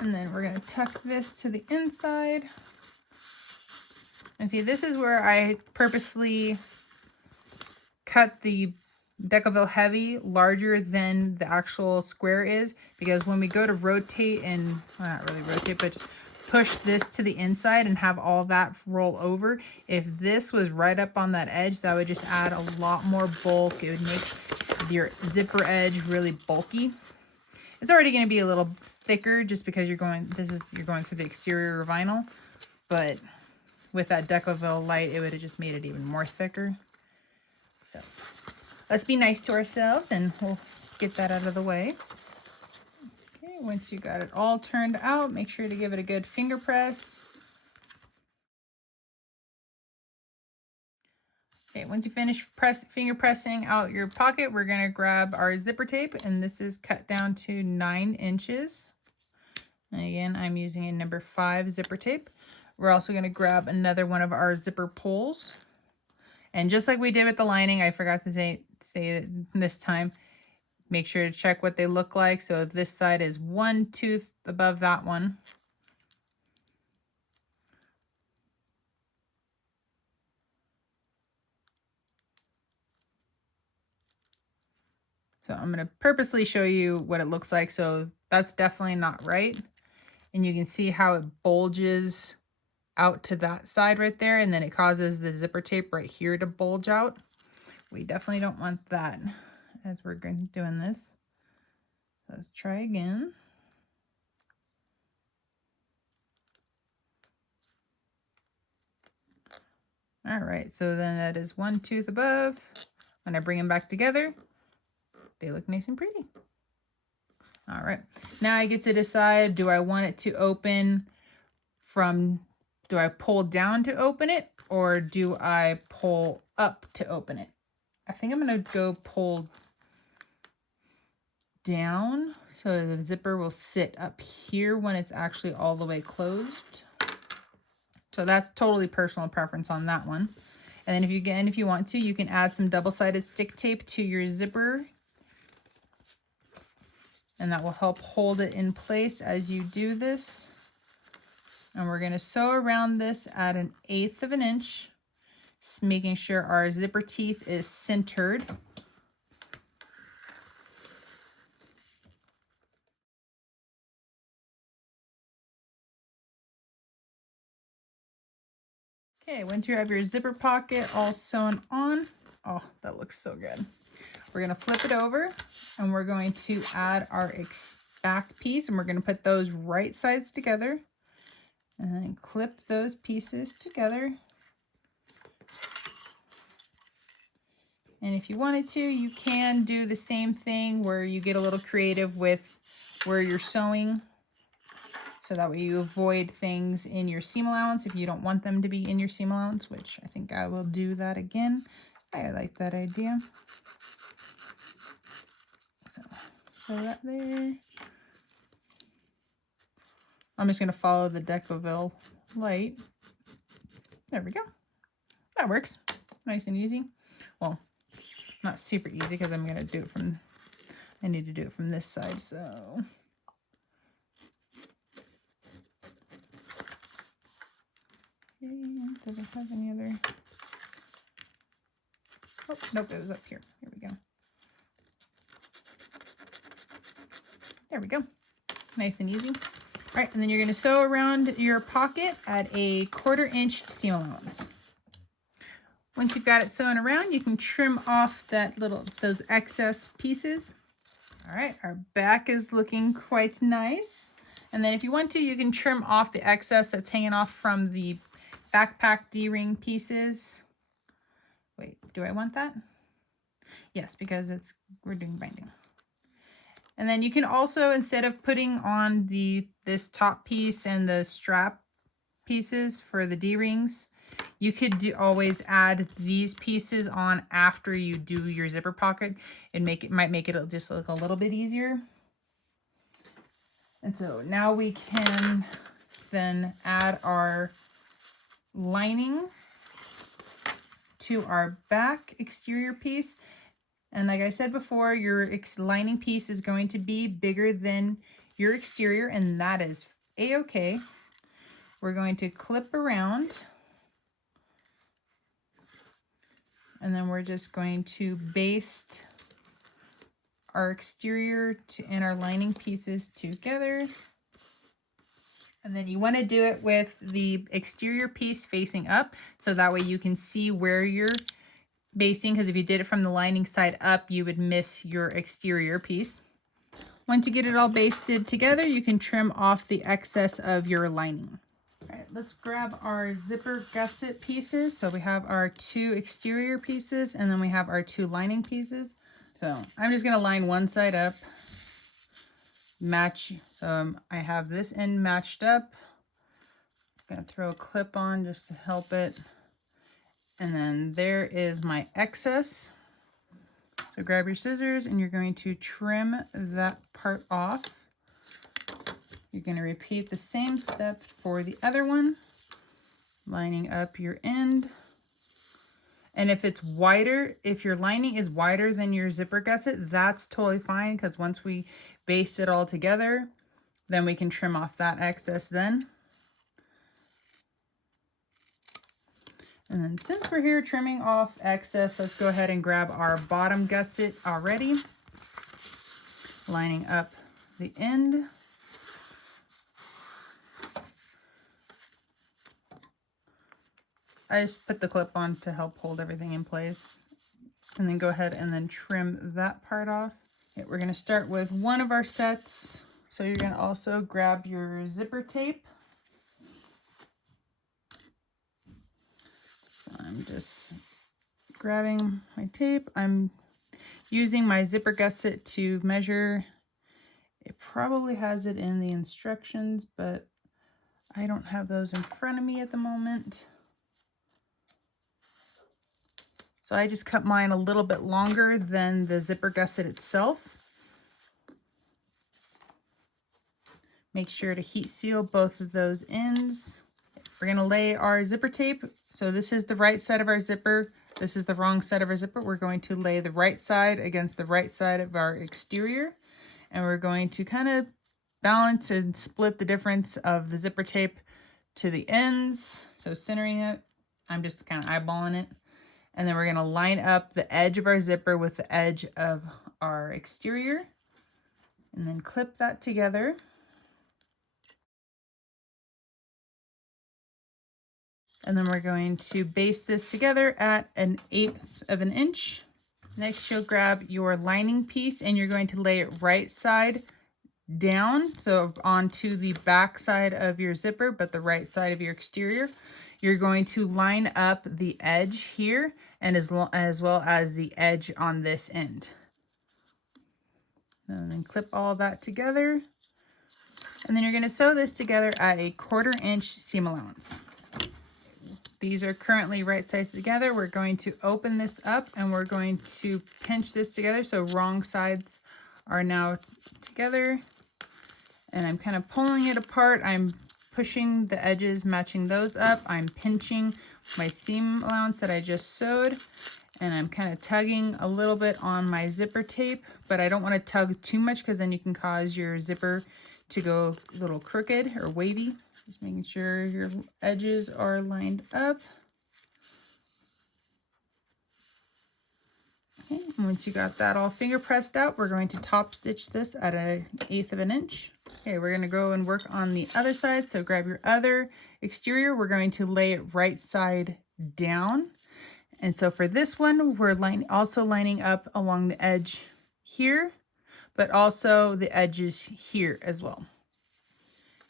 And then we're going to tuck this to the inside. And see, this is where I purposely cut the Decoville Heavy larger than the actual square is, because when we go to rotate and, well, not really rotate, but push this to the inside and have all that roll over, if this was right up on that edge, that would just add a lot more bulk. It would make your zipper edge really bulky. It's already going to be a little thicker just because you're going for the exterior vinyl, but with that Decoville light, it would have just made it even more thicker. So let's be nice to ourselves and we'll get that out of the way. Okay, once you got it all turned out, make sure to give it a good finger press. Okay, once you finish finger pressing out your pocket, we're going to grab our zipper tape, and this is cut down to 9 inches. And again, I'm using a number 5 zipper tape. We're also going to grab another one of our zipper pulls. And just like we did with the lining, I forgot to say it this time, make sure to check what they look like. So this side is 1 tooth above that one. So I'm going to purposely show you what it looks like. So that's definitely not right. And you can see how it bulges out to that side right there. And then it causes the zipper tape right here to bulge out. We definitely don't want that as we're doing this. Let's try again. All right, so then that is 1 tooth above. When I bring them back together, they look nice and pretty. All right, now I get to decide, do I want it to open from, do I pull down to open it, or do I pull up to open it? I think I'm gonna go pull down, so the zipper will sit up here when it's actually all the way closed. So that's totally personal preference on that one. And then if you want to, you can add some double-sided stick tape to your zipper. And that will help hold it in place as you do this. And we're going to sew around this at 1/8 of an inch, just making sure our zipper teeth is centered. Okay, once you have your zipper pocket all sewn on, oh, that looks so good. We're going to flip it over and we're going to add our back piece, and we're going to put those right sides together and then clip those pieces together. And if you wanted to, you can do the same thing where you get a little creative with where you're sewing. So that way you avoid things in your seam allowance if you don't want them to be in your seam allowance, which I think I will do that again. I like that idea. So that there. I'm just going to follow the Decoville light. There we go. That works. Nice and easy. Well, not super easy because I'm going to do it from, I need to do it from this side, so. Does it have any other? Oh, nope, it was up here. Here we go. There we go. Nice and easy. All right, and then you're going to sew around your pocket at 1/4 inch seam allowance. Once you've got it sewn around, you can trim off those excess pieces. All right, our back is looking quite nice. And then if you want to, you can trim off the excess that's hanging off from the backpack D-ring pieces. Wait, do I want that? Yes, because we're doing binding. And then you can also, instead of putting on this top piece and the strap pieces for the D-rings, you could always add these pieces on after you do your zipper pocket and might make it just look a little bit easier. And so now we can then add our lining to our back exterior piece. And like I said before, your lining piece is going to be bigger than your exterior, and that is a-okay. We're going to clip around, and then we're just going to baste our exterior and our lining pieces together. And then you want to do it with the exterior piece facing up, so that way you can see where you're basting, because if you did it from the lining side up, you would miss your exterior piece. Once you get it all basted together, you can trim off the excess of your lining. All right, let's grab our zipper gusset pieces. So we have our 2 exterior pieces, and then we have our 2 lining pieces. So I'm just going to line one side up, match. So I have this end matched up. I'm going to throw a clip on just to help it. And then there is my excess. So grab your scissors and you're going to trim that part off. You're going to repeat the same step for the other one, lining up your end. And if it's wider, if your lining is wider than your zipper gusset, that's totally fine, because once we baste it all together, then we can trim off that excess then. And then since we're here trimming off excess, let's go ahead and grab our bottom gusset already, lining up the end. I just put the clip on to help hold everything in place. And then go ahead and then trim that part off. Okay, we're going to start with one of our sets. So you're going to also grab your zipper tape. So I'm just grabbing my tape. I'm using my zipper gusset to measure. It probably has it in the instructions, but I don't have those in front of me at the moment. So I just cut mine a little bit longer than the zipper gusset itself. Make sure to heat seal both of those ends. We're gonna lay our zipper tape. So this is the right side of our zipper. This is the wrong side of our zipper. We're going to lay the right side against the right side of our exterior. And we're going to kind of balance and split the difference of the zipper tape to the ends. So centering it, I'm just kind of eyeballing it. And then we're gonna line up the edge of our zipper with the edge of our exterior. And then clip that together. And then we're going to baste this together at 1/8 of an inch. Next, you'll grab your lining piece and you're going to lay it right side down, so onto the back side of your zipper, but the right side of your exterior. You're going to line up the edge here and as well as the edge on this end. And then clip all that together. And then you're going to sew this together at a 1/4 inch seam allowance. These are currently right sides together. We're going to open this up and we're going to pinch this together. So wrong sides are now together. And I'm kind of pulling it apart. I'm pushing the edges, matching those up. I'm pinching my seam allowance that I just sewed. And I'm kind of tugging a little bit on my zipper tape, but I don't want to tug too much because then you can cause your zipper to go a little crooked or wavy. Just making sure your edges are lined up. Okay, and once you got that all finger pressed out, we're going to top stitch this at 1/8 of an inch. Okay, we're gonna go and work on the other side. So grab your other exterior. We're going to lay it right side down. And so for this one, we're also lining up along the edge here, but also the edges here as well.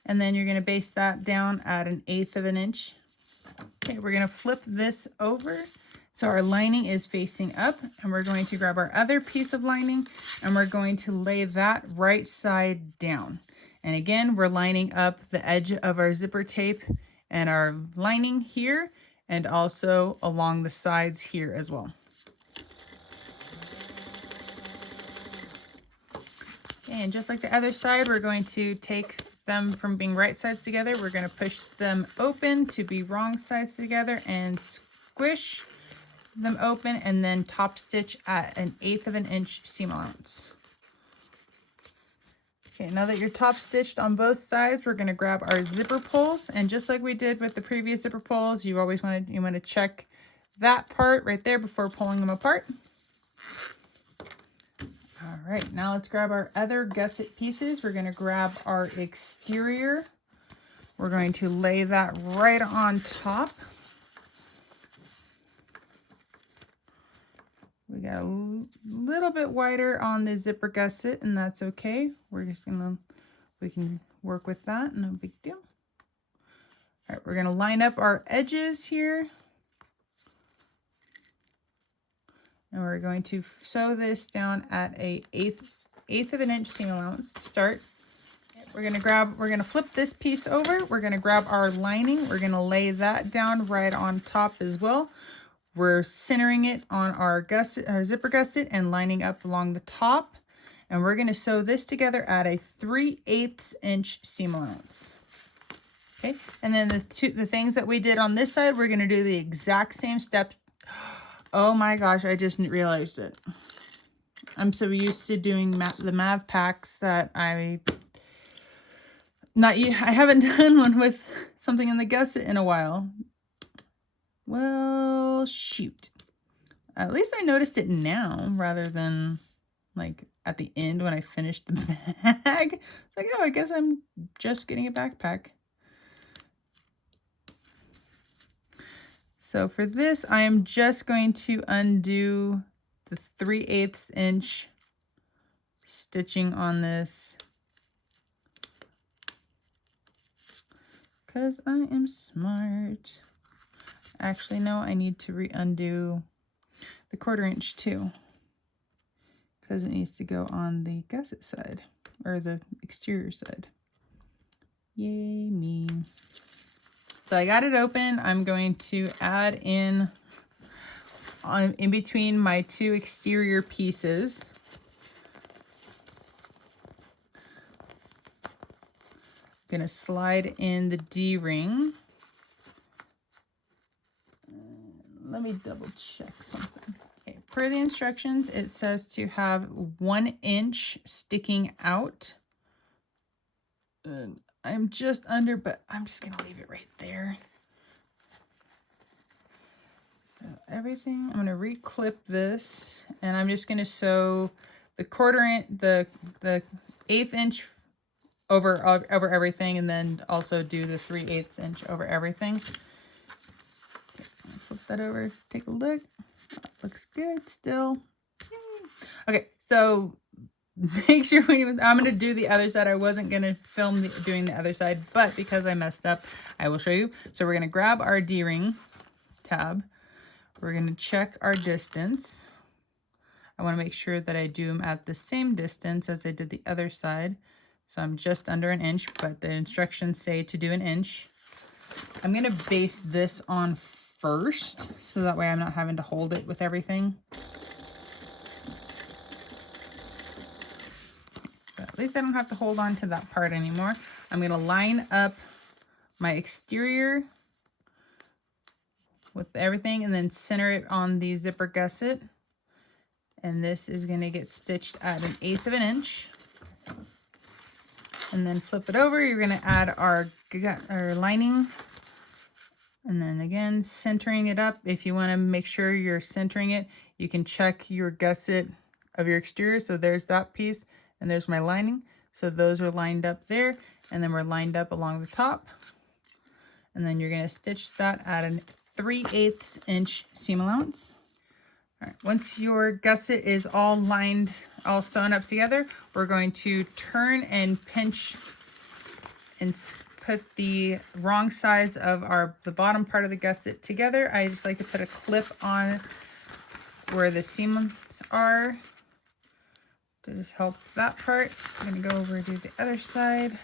And then you're going to baste that down at 1/8 of an inch. Okay, we're going to flip this over. So our lining is facing up and we're going to grab our other piece of lining and we're going to lay that right side down. And again, we're lining up the edge of our zipper tape and our lining here and also along the sides here as well. Okay, and just like the other side, we're going to take them from being right sides together. We're going to push them open to be wrong sides together and squish them open and then top stitch at 1/8 of an inch seam allowance. Okay, now that you're top stitched on both sides, we're going to grab our zipper pulls, and just like we did with the previous zipper pulls, you always want to check that part right there before pulling them apart. All right, now let's grab our other gusset pieces. We're going to grab our exterior. We're going to lay that right on top. We got a little bit wider on the zipper gusset, and that's okay. We can work with that, no big deal. All right, we're going to line up our edges here. And we're going to sew this down at 1/8 of an inch seam allowance to start. We're going to flip this piece over. We're going to grab our lining. We're going to lay that down right on top as well. We're centering it on our zipper gusset and lining up along the top. And we're going to sew this together at a 3/8 inch seam allowance. Okay, and then the things that we did on this side, we're going to do the exact same steps. Oh my gosh, I just realized it. I'm so used to doing the math packs that I haven't done one with something in the gusset in a while. Well, shoot. At least I noticed it now rather than like at the end when I finished the bag. It's like, oh, I guess I'm just getting a backpack. So for this, I am just going to undo the 3/8 inch stitching on this because I am smart. Actually, no, I need to undo the 1/4 inch too because it needs to go on the gusset side or the exterior side. Yay me. So I got it open. I'm going to add in between my two exterior pieces. I'm going to slide in the D-ring. me double check something. Okay, per the instructions, it says to have 1 inch sticking out. And I'm just under, but I'm just gonna leave it right there. So everything, I'm gonna reclip this, and I'm just gonna sew the 1/4 inch, the 1/8 inch over everything, and then also do the 3/8 inch over everything. Okay, flip that over, take a look. That looks good still. Yay. Okay, so make sure I'm going to do the other side. I wasn't going to film doing the other side, but because I messed up, I will show you. So we're going to grab our D-ring tab. We're going to check our distance. I want to make sure that I do them at the same distance as I did the other side. So I'm just under 1 inch, but the instructions say to do 1 inch. I'm going to base this on first, so that way I'm not having to hold it with everything. But at least I don't have to hold on to that part anymore. I'm going to line up my exterior with everything and then center it on the zipper gusset. And this is going to get stitched at 1/8 of an inch. And then flip it over. You're going to add our lining. And then again, centering it up. If you want to make sure you're centering it, you can check your gusset of your exterior. So there's that piece, and there's my lining. So those are lined up there, and then we're lined up along the top. And then you're going to stitch that at a 3/8 inch seam allowance. All right, once your gusset is all lined, all sewn up together, we're going to turn and pinch and put the wrong sides of the bottom part of the gusset together. I just like to put a clip on where the seams are to just help that part. I'm going to go over and do the other side.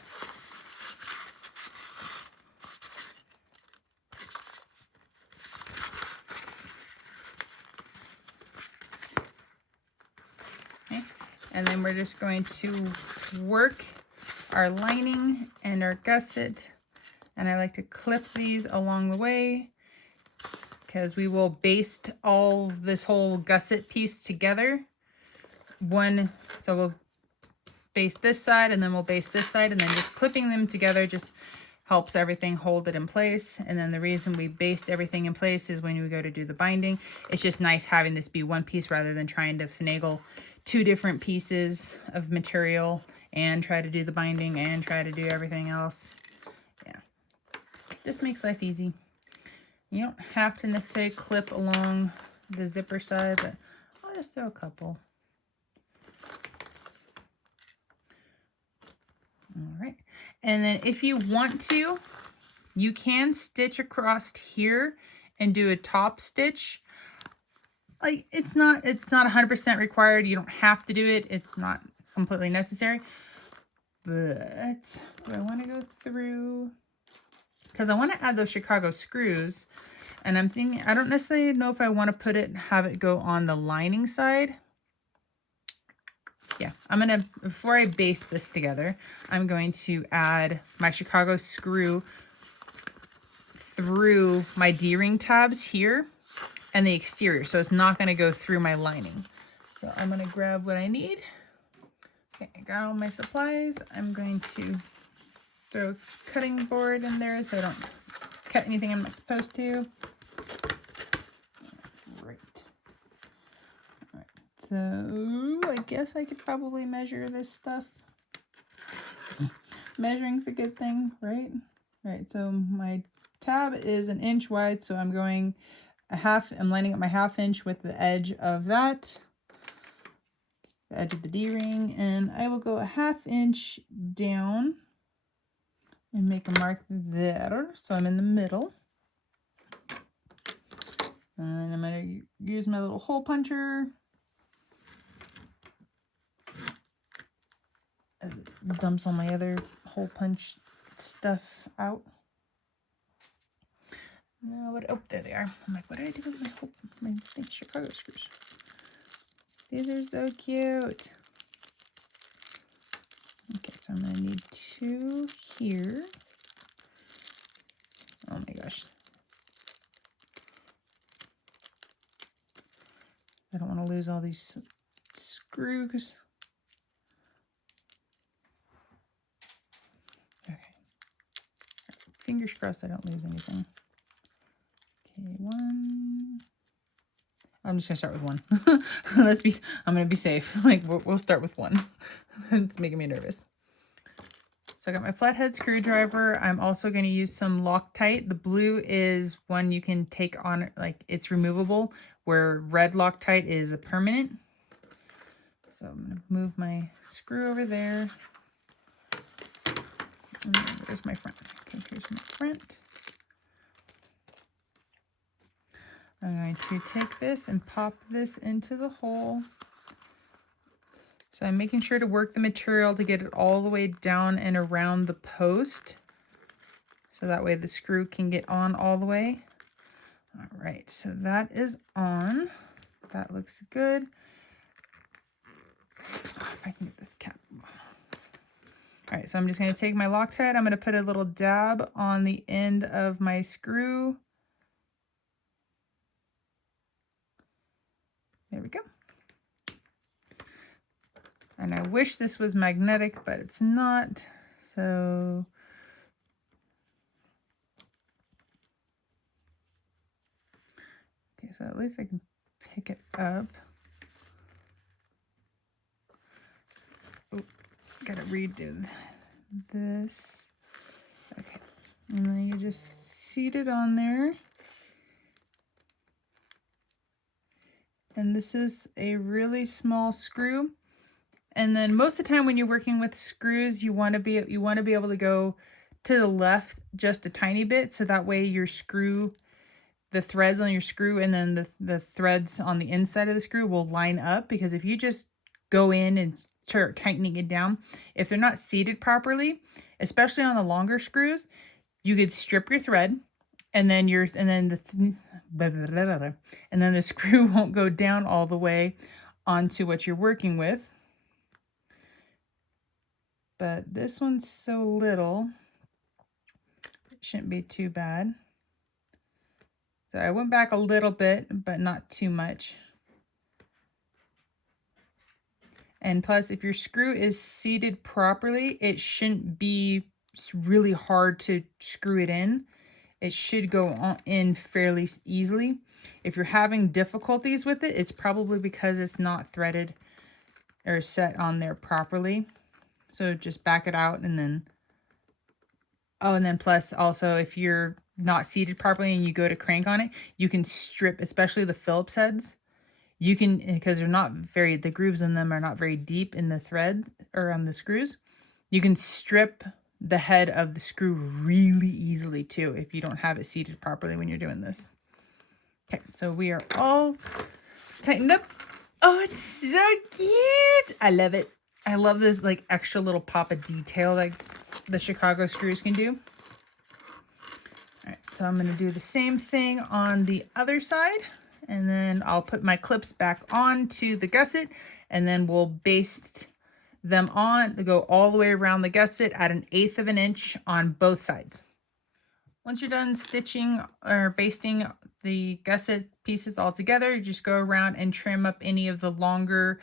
Okay. And then we're just going to work our lining and our gusset, and I like to clip these along the way because we will baste all this whole gusset piece together. So we'll baste this side and then we'll baste this side, and then just clipping them together just helps everything hold it in place. And then the reason we baste everything in place is when we go to do the binding, it's just nice having this be one piece rather than trying to finagle 2 different pieces of material and try to do the binding and try to do everything else. Yeah, just makes life easy. You don't have to necessarily clip along the zipper side, but I'll just throw a couple. All right, and then if you want to, you can stitch across here and do a top stitch. Like it's not 100% required. You don't have to do it. It's not completely necessary. But do I want to go through? Because I want to add those Chicago screws, and I'm thinking I don't necessarily know if I want to have it go on the lining side. Yeah, I'm gonna, before I baste this together, I'm going to add my Chicago screw through my D-ring tabs here and the exterior, so it's not gonna go through my lining. So I'm gonna grab what I need. Okay, I got all my supplies. I'm going to throw a cutting board in there so I don't cut anything I'm not supposed to. Right. All right. So I guess I could probably measure this stuff. Measuring's a good thing, right? All right, so my tab is 1 inch wide, so I'm going I'm lining up my 1/2 inch with the edge of that. The edge of the D-ring, and I will go a 1/2 inch down and make a mark there, so I'm in the middle. And I'm going to use my little hole puncher as it dumps all my other hole punch stuff out. No, oh, there they are. I'm like, what did I do with my Chicago screws? These are so cute. Okay, so I'm gonna need 2 here. Oh my gosh. all these screws. Okay. Fingers crossed I don't lose anything. Okay, one. I'm just gonna start with one. I'm gonna be safe. Like we'll start with one. It's making me nervous. So I got my flathead screwdriver. I'm also going to use some Loctite. The blue is one you can take on, like it's removable, where red Loctite is a permanent. So I'm going to move my screw over there. And then there's my front. Okay, here's my front. I'm going to take this and pop this into the hole. So I'm making sure to work the material to get it all the way down and around the post. So that way the screw can get on all the way. All right, so that is on. That looks good. If I can get this cap. All right, so I'm just gonna take my Loctite. I'm gonna put a little dab on the end of my screw. There we go. And I wish this was magnetic, but it's not. So okay, so at least I can pick it up. Oh, gotta redo this. Okay, and then you just seat it on there. And this is a really small screw. And then most of the time when you're working with screws, you want to be able to go to the left just a tiny bit, so that way your screw, the threads on your screw and then the threads on the inside of the screw will line up. Because if you just go in and start tightening it down, if they're not seated properly, especially on the longer screws, you could strip your thread, and then the screw won't go down all the way onto what you're working with. But this one's so little, it shouldn't be too bad. So I went back a little bit, but not too much. And plus, if your screw is seated properly, it shouldn't be really hard to screw it in. It should go in fairly easily. If you're having difficulties with it, it's probably because it's not threaded or set on there properly. So just back it out, and then, oh, and then plus also if you're not seated properly and you go to crank on it, you can strip, especially the Phillips heads. You can, because they're not very, the grooves in them are not very deep in the thread or on the screws. You can strip the head of the screw really easily too if you don't have it seated properly when you're doing this. Okay, so we are all tightened up. Oh, it's so cute. I love it. I love this like extra little pop of detail like the Chicago screws can do. All right, so I'm going to do the same thing on the other side, and then I'll put my clips back on to the gusset, and then we'll baste them on, go all the way around the gusset at 1/8 of an inch on both sides. Once you're done stitching or basting the gusset pieces all together, you just go around and trim up any of the longer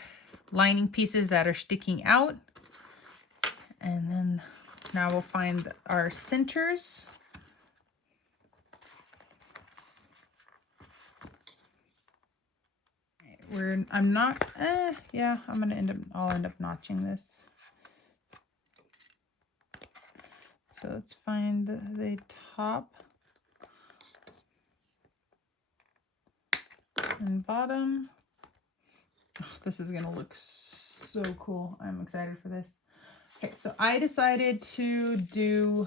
lining pieces that are sticking out. And then now we'll find our centers. I'll end up notching this. So let's find the top and bottom. Oh, this is gonna look so cool. I'm excited for this. Okay, so I decided to do,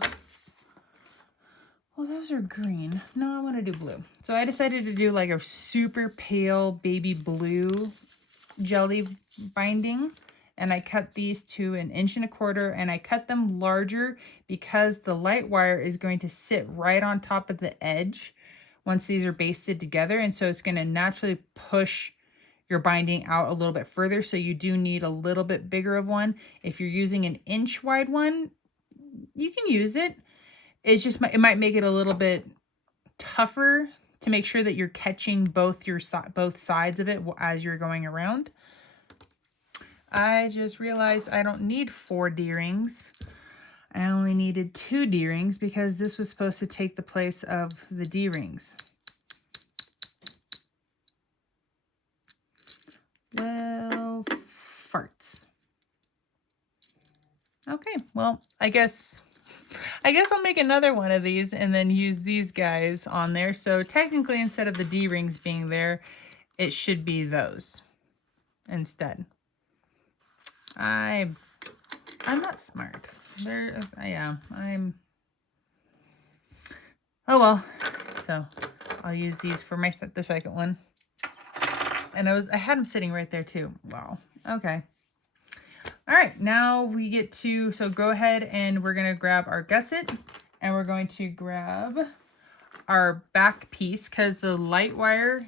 well, those are green. No, I want to do blue. So I decided to do like a super pale baby blue jelly binding. And I cut these to 1.25 inches, and I cut them larger because the light wire is going to sit right on top of the edge once these are basted together. And so it's going to naturally push your binding out a little bit further. So you do need a little bit bigger of one. If you're using an 1-inch wide one, you can use it. It's just, it might make it a little bit tougher to make sure that you're catching both sides of it as you're going around. I just realized I don't need 4 D-rings. I only needed 2 D-rings because this was supposed to take the place of the D-rings. Well, farts. Okay, well, I guess I'll make another one of these and then use these guys on there. So technically, instead of the D-rings being there, it should be those instead. I'm not smart. Oh well. So I'll use these for the second one. And I had them sitting right there too. Wow. Okay. All right, now we get to, so go ahead and we're gonna grab our gusset and we're going to grab our back piece because the light wire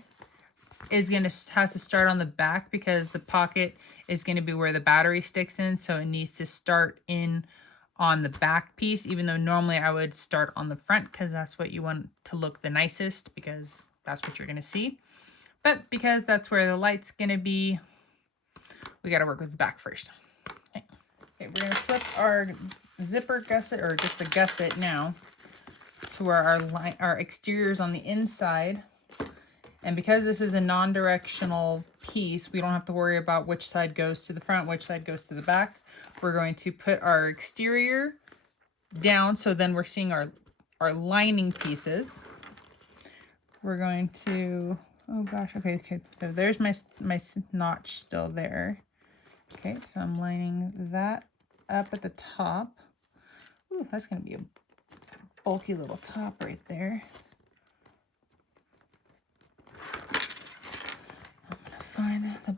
has to start on the back because the pocket is gonna be where the battery sticks in. So it needs to start in on the back piece, even though normally I would start on the front because that's what you want to look the nicest because that's what you're gonna see. But because that's where the light's gonna be, we gotta work with the back first. Okay, we're gonna flip our zipper gusset, or just the gusset now, to where our exterior is on the inside. And because this is a non-directional piece, we don't have to worry about which side goes to the front, which side goes to the back. We're going to put our exterior down, so then we're seeing our lining pieces. We're going to, oh gosh, okay, so there's my notch still there. Okay, so I'm lining that up at the top. Ooh, that's gonna be a bulky little top right there. I'm gonna find the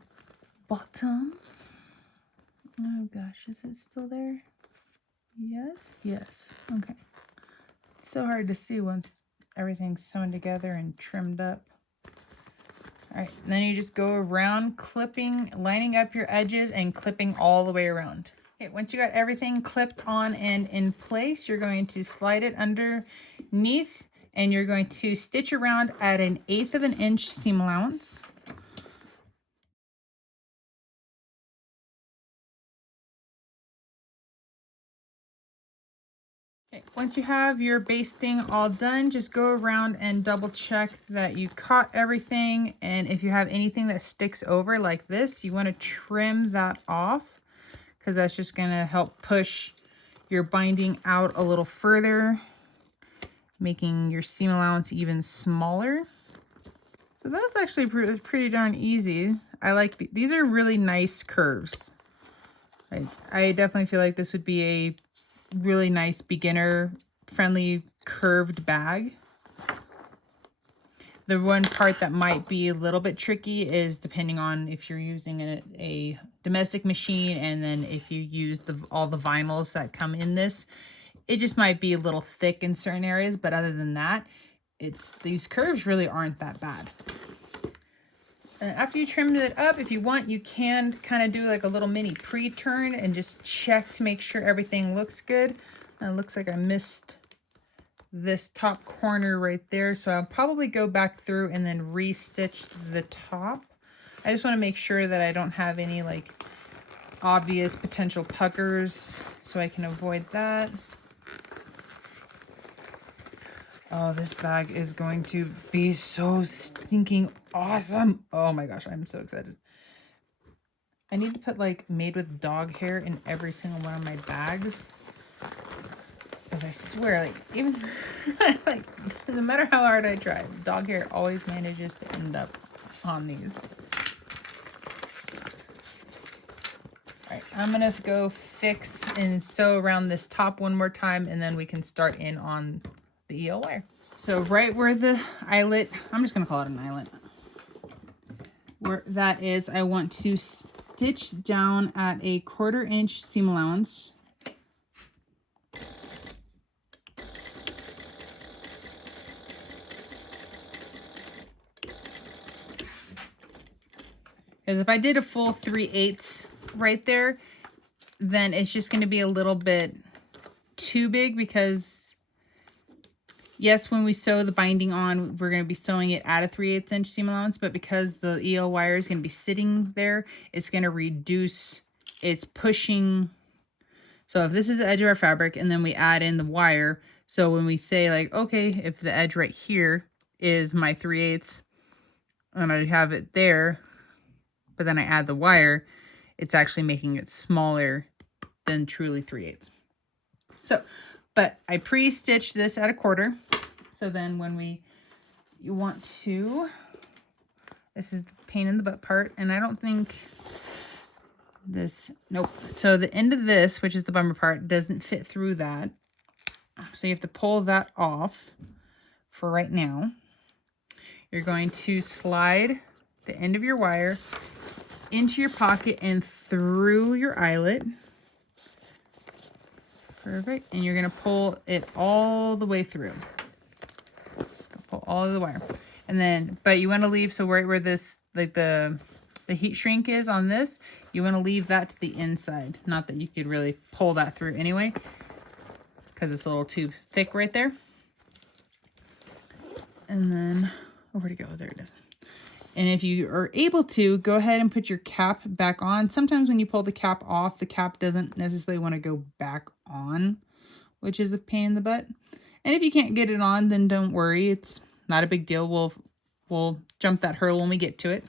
bottom. Oh gosh, is it still there? Yes, yes, okay. It's so hard to see once everything's sewn together and trimmed up. All right, and then you just go around clipping, lining up your edges and clipping all the way around. Okay, once you got everything clipped on and in place, you're going to slide it underneath and you're going to stitch around at 1/8 of an inch seam allowance. Okay, once you have your basting all done, just go around and double check that you caught everything. And if you have anything that sticks over like this, you want to trim that off because that's just going to help push your binding out a little further, making your seam allowance even smaller. So that's actually pretty darn easy. I like these are really nice curves. I definitely feel like this would be a really nice beginner friendly curved bag. The one part that might be a little bit tricky is depending on if you're using a domestic machine, and then if you use all the vinyls that come in this, it just might be a little thick in certain areas. But other than that, these curves really aren't that bad. And after you trimmed it up, if you want, you can kind of do like a little mini pre-turn and just check to make sure everything looks good. It looks like I missed this top corner right there, so I'll probably go back through and then re-stitch the top. I just want to make sure that I don't have any like obvious potential puckers, so I can avoid that. Oh, this bag is going to be so stinking awesome. Oh my gosh, I'm so excited. I need to put like made with dog hair in every single one of my bags. Because I swear, like, even, like, no matter how hard I try, dog hair always manages to end up on these. All right, I'm going to go fix and sew around this top one more time, and then we can start in on the EL wire. So right where the eyelet, I'm just going to call it an eyelet, where that is, I want to stitch down at 1/4 inch seam allowance. Because if I did a full 3/8 right there, then it's just going to be a little bit too big, because yes, when we sew the binding on, we're going to be sewing it at a 3/8 inch seam allowance, but because the EO wire is going to be sitting there, it's going to reduce its pushing. So if this is the edge of our fabric and then we add in the wire, so when we say like, okay, if the edge right here is my 3/8 and I have it there, but then I add the wire, it's actually making it smaller than truly 3/8. So, but I pre-stitched this at a 1/4. So then when you want to, this is the pain in the butt part, and I don't think this, nope. So the end of this, which is the bummer part, doesn't fit through that. So you have to pull that off for right now. You're going to slide the end of your wire into your pocket and through your eyelet. Perfect. And you're going to pull it all the way through. Pull all of the wire. And then, but you want to leave, so right where this, like the heat shrink is on this, you want to leave that to the inside. Not that you could really pull that through anyway, because it's a little too thick right there. And then, oh, where'd it go? There it is. And if you are able to, go ahead and put your cap back on. Sometimes when you pull the cap off, the cap doesn't necessarily want to go back on, which is a pain in the butt. And if you can't get it on, then don't worry. It's not a big deal. We'll jump that hurdle when we get to it.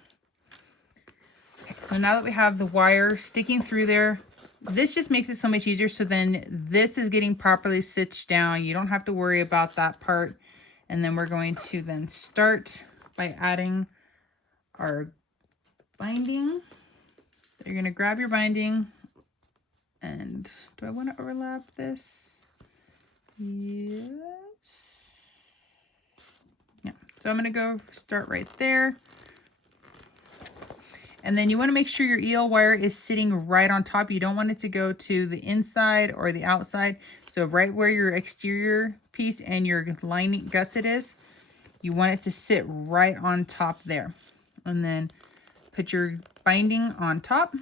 Okay, so now that we have the wire sticking through there, this just makes it so much easier. So then this is getting properly stitched down. You don't have to worry about that part. And then we're going to then start by adding our binding. So you're going to grab your binding, and do I want to overlap this? Yes. Yeah. So I'm going to go start right there. And then you want to make sure your EL wire is sitting right on top. You don't want it to go to the inside or the outside. So right where your exterior piece and your lining gusset is, you want it to sit right on top there. And then put your binding on top,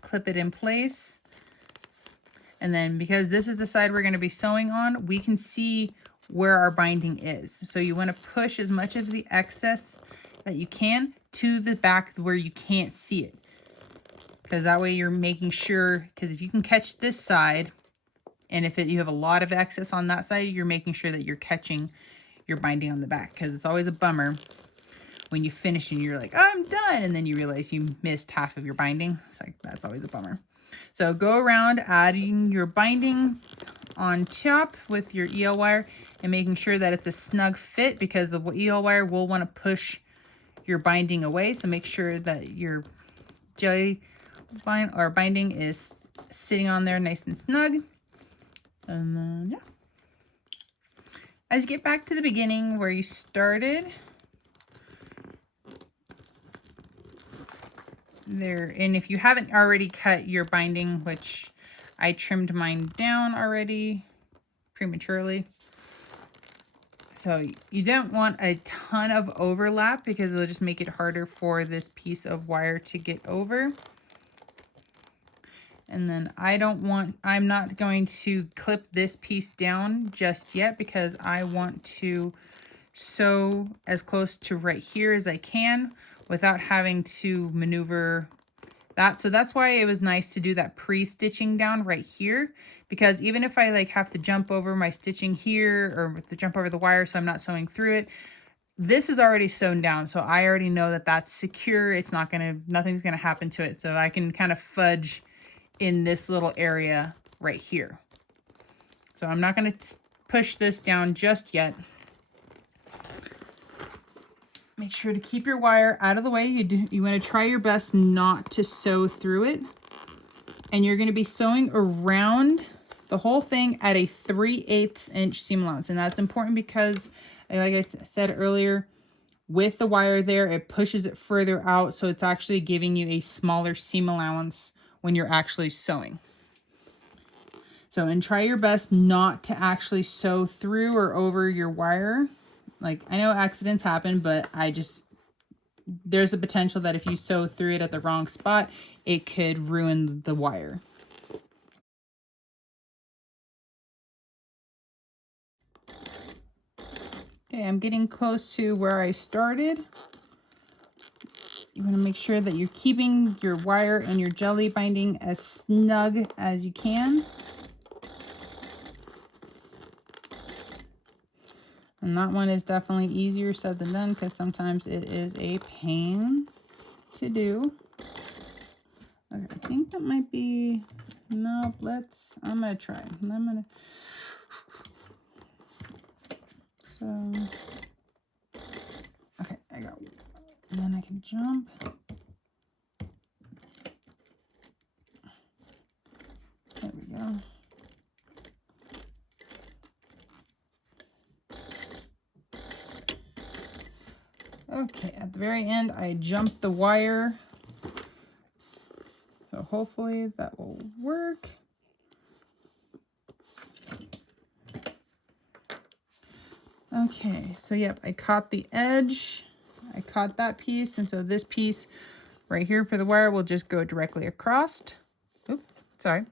clip it in place. And then because this is the side we're going to be sewing on, we can see where our binding is. So you want to push as much of the excess that you can to the back where you can't see it. Because that way you're making sure, because if you can catch this side, and if you have a lot of excess on that side, you're making sure that you're catching your binding on the back. Because it's always a bummer when you finish and you're like, oh, I'm done. And then you realize you missed half of your binding. It's like, that's always a bummer. So go around adding your binding on top with your EL wire and making sure that it's a snug fit, because the EL wire will want to push your binding away. So make sure that your jelly binding is sitting on there nice and snug. And then, yeah. As you get back to the beginning where you started, there, and if you haven't already cut your binding, which I trimmed mine down already prematurely, so you don't want a ton of overlap because it'll just make it harder for this piece of wire to get over. And then I'm not going to clip this piece down just yet because I want to sew as close to right here as I can without having to maneuver that. So that's why it was nice to do that pre-stitching down right here, because even if I like have to jump over my stitching here or to jump over the wire so I'm not sewing through it, this is already sewn down. So I already know that that's secure. It's not gonna, nothing's gonna happen to it. So I can kind of fudge in this little area right here. So I'm not gonna push this down just yet. Make sure to keep your wire out of the way. You want to try your best not to sew through it. And you're going to be sewing around the whole thing at a 3/8 inch seam allowance. And that's important because, like I said earlier, with the wire there, it pushes it further out. So it's actually giving you a smaller seam allowance when you're actually sewing. So, and try your best not to actually sew through or over your wire. Like, I know accidents happen, but there's a potential that if you sew through it at the wrong spot, it could ruin the wire. Okay, I'm getting close to where I started. You want to make sure that you're keeping your wire and your jelly binding as snug as you can. And that one is definitely easier said than done because sometimes it is a pain to do. Okay, I think that might be, no, I'm going to try. So, okay, I got one. And then I can jump. There we go. Okay, at the very end, I jumped the wire. So hopefully that will work. Okay, so yep, I caught the edge. I caught that piece, and so this piece right here for the wire will just go directly across. Oops, sorry.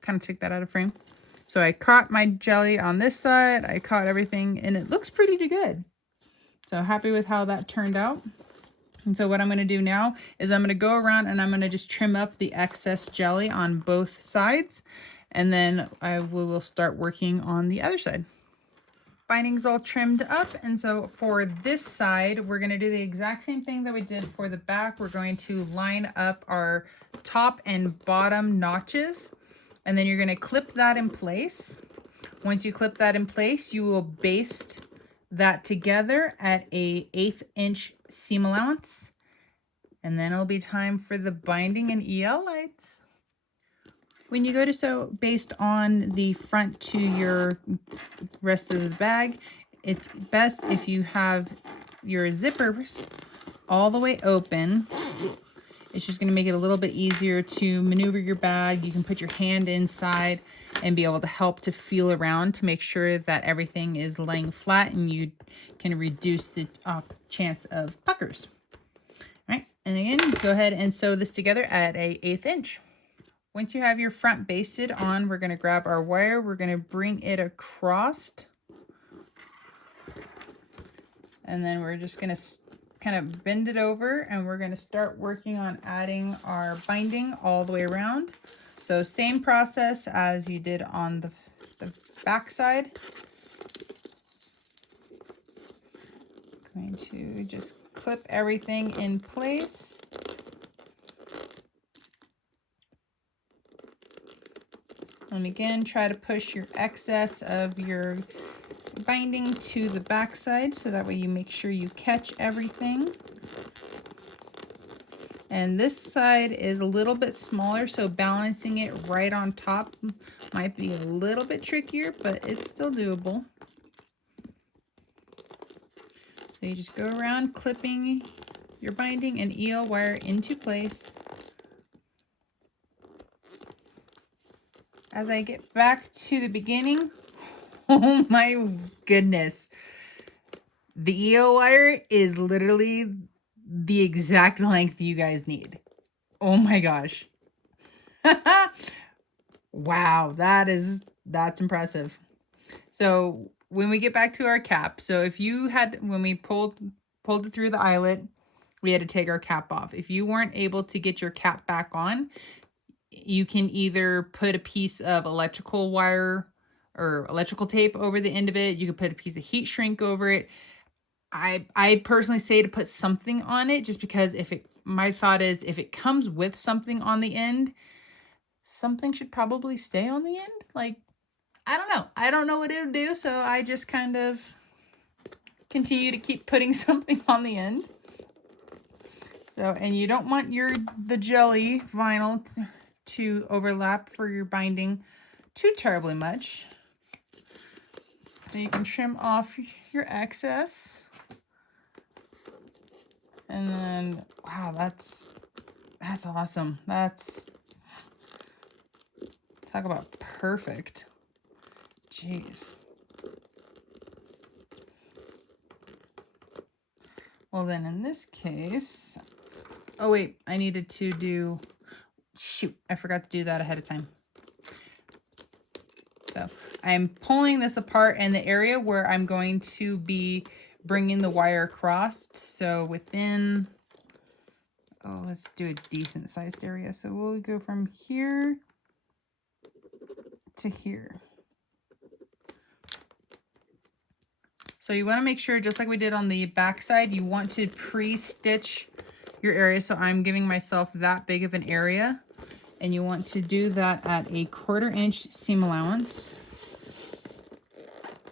Kind of took that out of frame. So I caught my jelly on this side. I caught everything, and it looks pretty good. So happy with how that turned out. And so what I'm going to do now is I'm going to go around and I'm going to just trim up the excess jelly on both sides. And then we will start working on the other side. Binding's all trimmed up, and so for this side we're going to do the exact same thing that we did for the back. We're going to line up our top and bottom notches, and then you're going to clip that in place. Once you clip that in place, you will baste that together at a 1/8 inch seam allowance, and then it'll be time for the binding and EL lights. When you go to sew based on the front to your rest of the bag, it's best if you have your zippers all the way open. It's just going to make it a little bit easier to maneuver your bag. You can put your hand inside and be able to help to feel around to make sure that everything is laying flat, and you can reduce the chance of puckers. All right, and again, go ahead and sew this together at a 1/8 inch. Once you have your front basted on, we're going to grab our wire. We're going to bring it across. And then we're just going to kind of bend it over, and we're going to start working on adding our binding all the way around. So same process as you did on the back side. Going to just clip everything in place. And again, try to push your excess of your binding to the back side so that way you make sure you catch everything. And this side is a little bit smaller, so balancing it right on top might be a little bit trickier, but it's still doable. So you just go around clipping your binding and EL wire into place. As I get back to the beginning, oh my goodness, the EL wire is literally the exact length you guys need. Oh my gosh. Wow, that's impressive. So when we get back to our cap, so if you had, when we pulled it through the eyelet, we had to take our cap off. If you weren't able to get your cap back on, you can either put a piece of electrical wire or electrical tape over the end of it. You could put a piece of heat shrink over it. I personally say to put something on it, just because my thought is if it comes with something on the end, something should probably stay on the end. Like, I don't know. I don't know what it'll do, so I just kind of continue to keep putting something on the end. So, and you don't want the jelly vinyl to overlap for your binding too terribly much. So you can trim off your excess. And then, wow, that's awesome. Talk about perfect. Jeez. Well, then in this case, oh wait, I needed to do, shoot, I forgot to do that ahead of time. So I'm pulling this apart in the area where I'm going to be bringing the wire across. So within, oh, let's do a decent sized area. So we'll go from here to here. So you want to make sure, just like we did on the back side, you want to pre-stitch your area. So I'm giving myself that big of an area, and you want to do that at a 1/4 inch seam allowance.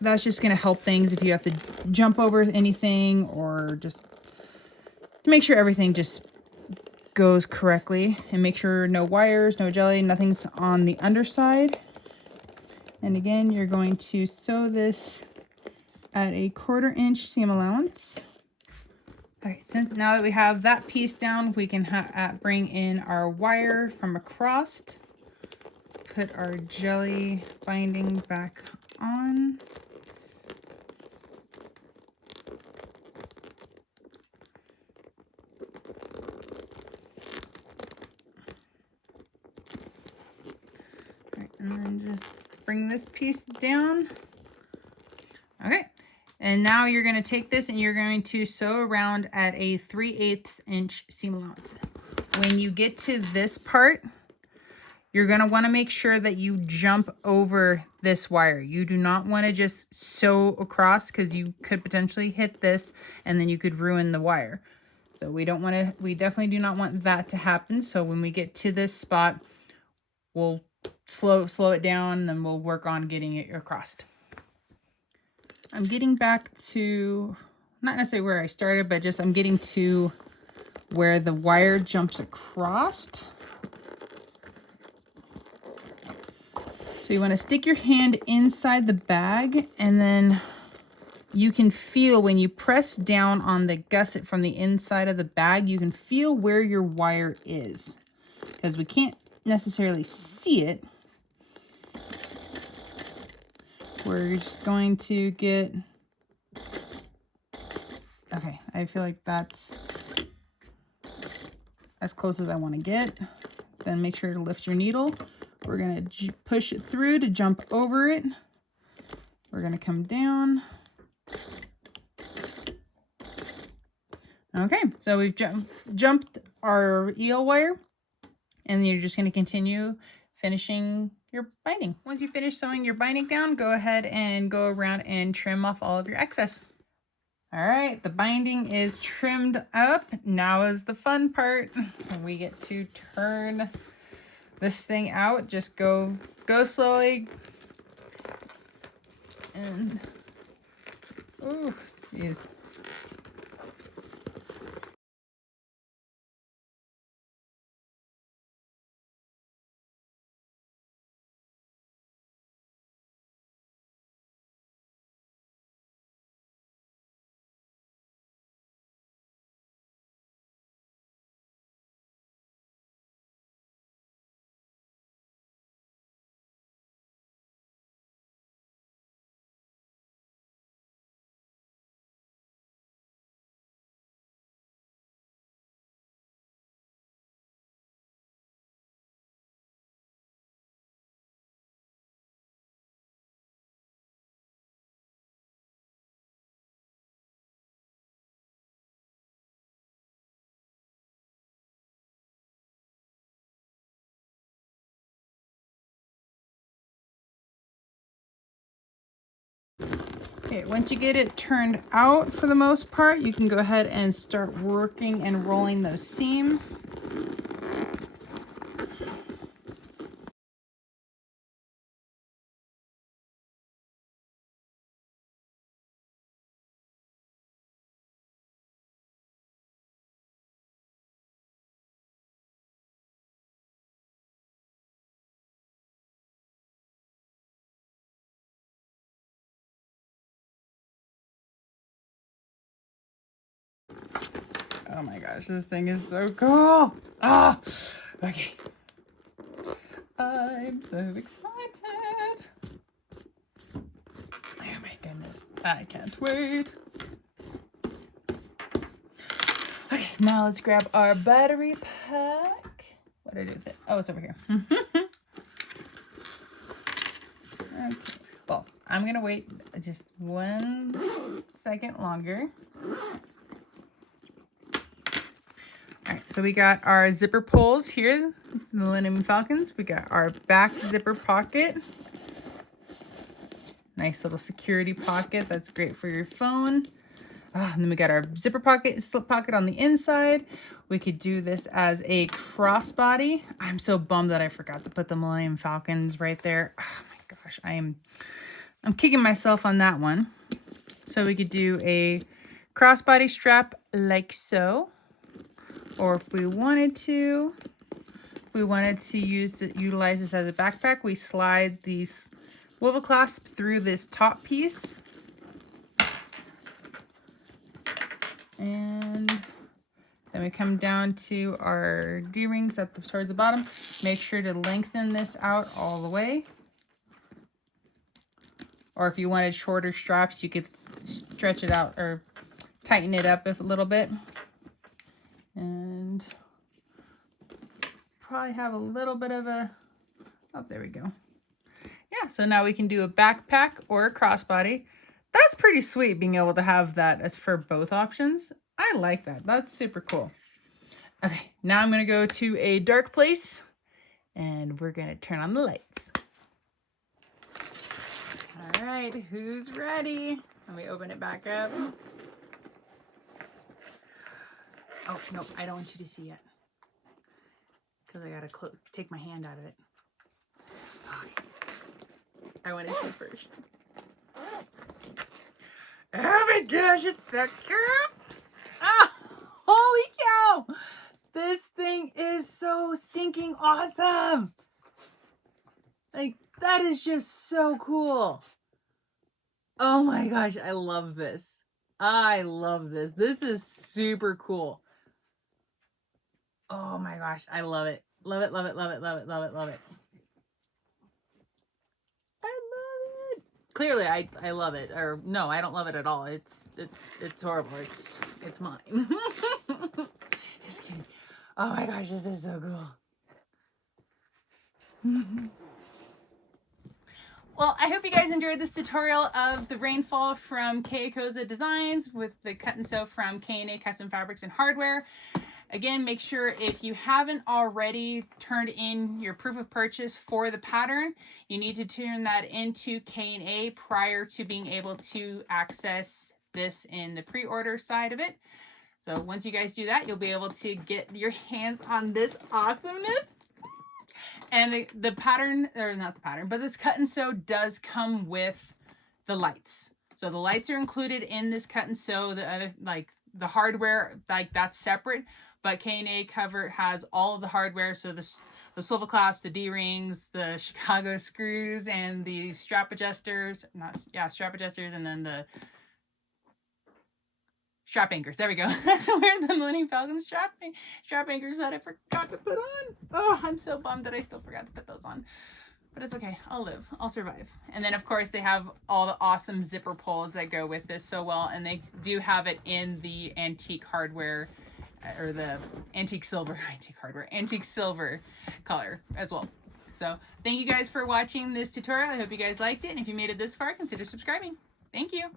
That's just going to help things if you have to jump over anything, or just to make sure everything just goes correctly, and make sure no wires, no jelly, nothing's on the underside. And again, you're going to sew this at a 1/4 inch seam allowance. Okay, since now that we have that piece down, we can bring in our wire from across, put our jelly binding back on. And then just bring this piece down. Okay, and now you're going to take this and you're going to sew around at a 3/8 inch seam allowance. When you get to this part, you're going to want to make sure that you jump over this wire. You do not want to just sew across, because you could potentially hit this and then you could ruin the wire. So we definitely do not want that to happen. So when we get to this spot, we'll slow it down, and then we'll work on getting it across. I'm getting back to, not necessarily where I started, but just I'm getting to where the wire jumps across. So you want to stick your hand inside the bag, and then you can feel when you press down on the gusset from the inside of the bag, you can feel where your wire is, because we can't necessarily see it. We're just going to get, okay, I feel like that's as close as I want to get. Then make sure to lift your needle. We're going to push it through to jump over it. We're going to come down. Okay, so we've jumped our eel wire, and you're just going to continue finishing your binding. Once you finish sewing your binding down, go ahead and go around and trim off all of your excess. All right, the binding is trimmed up. Now is the fun part. We get to turn this thing out. Just go slowly. And, ooh, geez. Okay, once you get it turned out for the most part, you can go ahead and start working and rolling those seams. Oh my gosh, this thing is so cool. Ah, okay. I'm so excited. Oh my goodness, I can't wait. Okay, now let's grab our battery pack. What did I do with it? Oh, it's over here. Okay. Well, I'm going to wait just 1 second longer. All right, so we got our zipper pulls here, Millennium Falcons. We got our back zipper pocket. Nice little security pocket. That's great for your phone. Oh, and then we got our zipper pocket, slip pocket on the inside. We could do this as a crossbody. I'm so bummed that I forgot to put the Millennium Falcons right there. Oh my gosh, I'm kicking myself on that one. So we could do a crossbody strap like so. Or if we wanted to utilize this as a backpack, we slide these swivel clasp through this top piece. And then we come down to our D-rings towards the bottom. Make sure to lengthen this out all the way. Or if you wanted shorter straps, you could stretch it out or tighten it up a little bit. And probably have a little bit of a, oh, there we go. Yeah, so now we can do a backpack or a crossbody. That's pretty sweet being able to have that as for both options. I like that. That's super cool. Okay, now I'm going to go to a dark place and we're going to turn on the lights. All right, who's ready? Let me open it back up. Oh, no, I don't want you to see it. Because I got to take my hand out of it. Okay. I want to see first. Oh my gosh, it's so cute. Oh, holy cow. This thing is so stinking awesome. Like, that is just so cool. Oh my gosh, I love this. I love this. This is super cool. Oh my gosh, I love it. Love it, love it, love it, love it, love it, love it. I love it. Clearly, I love it. Or no, I don't love it at all. It's horrible. It's mine. Just kidding. Oh my gosh, this is so cool. Well, I hope you guys enjoyed this tutorial of the Rainfall from K.Azcona Designs with the cut and sew from K&A Custom Fabrics and Hardware. Again, make sure if you haven't already turned in your proof of purchase for the pattern, you need to turn that into K&A prior to being able to access this in the pre-order side of it. So once you guys do that, you'll be able to get your hands on this awesomeness. And the pattern, or not the pattern, but this cut and sew does come with the lights. So the lights are included in this cut and sew. The other, like the hardware, like that's separate. But K&A cover has all of the hardware. So the swivel clasp, the D-rings, the Chicago screws, and the strap adjusters. Strap adjusters, and then the strap anchors. There we go. That's where the Millennium Falcon strap anchors that I forgot to put on. Oh, I'm so bummed that I still forgot to put those on. But it's okay. I'll live. I'll survive. And then, of course, they have all the awesome zipper pulls that go with this so well. And they do have it in the antique hardware, or the antique silver color as well. So thank you guys for watching this tutorial. I hope you guys liked it. And if you made it this far, consider subscribing. Thank you.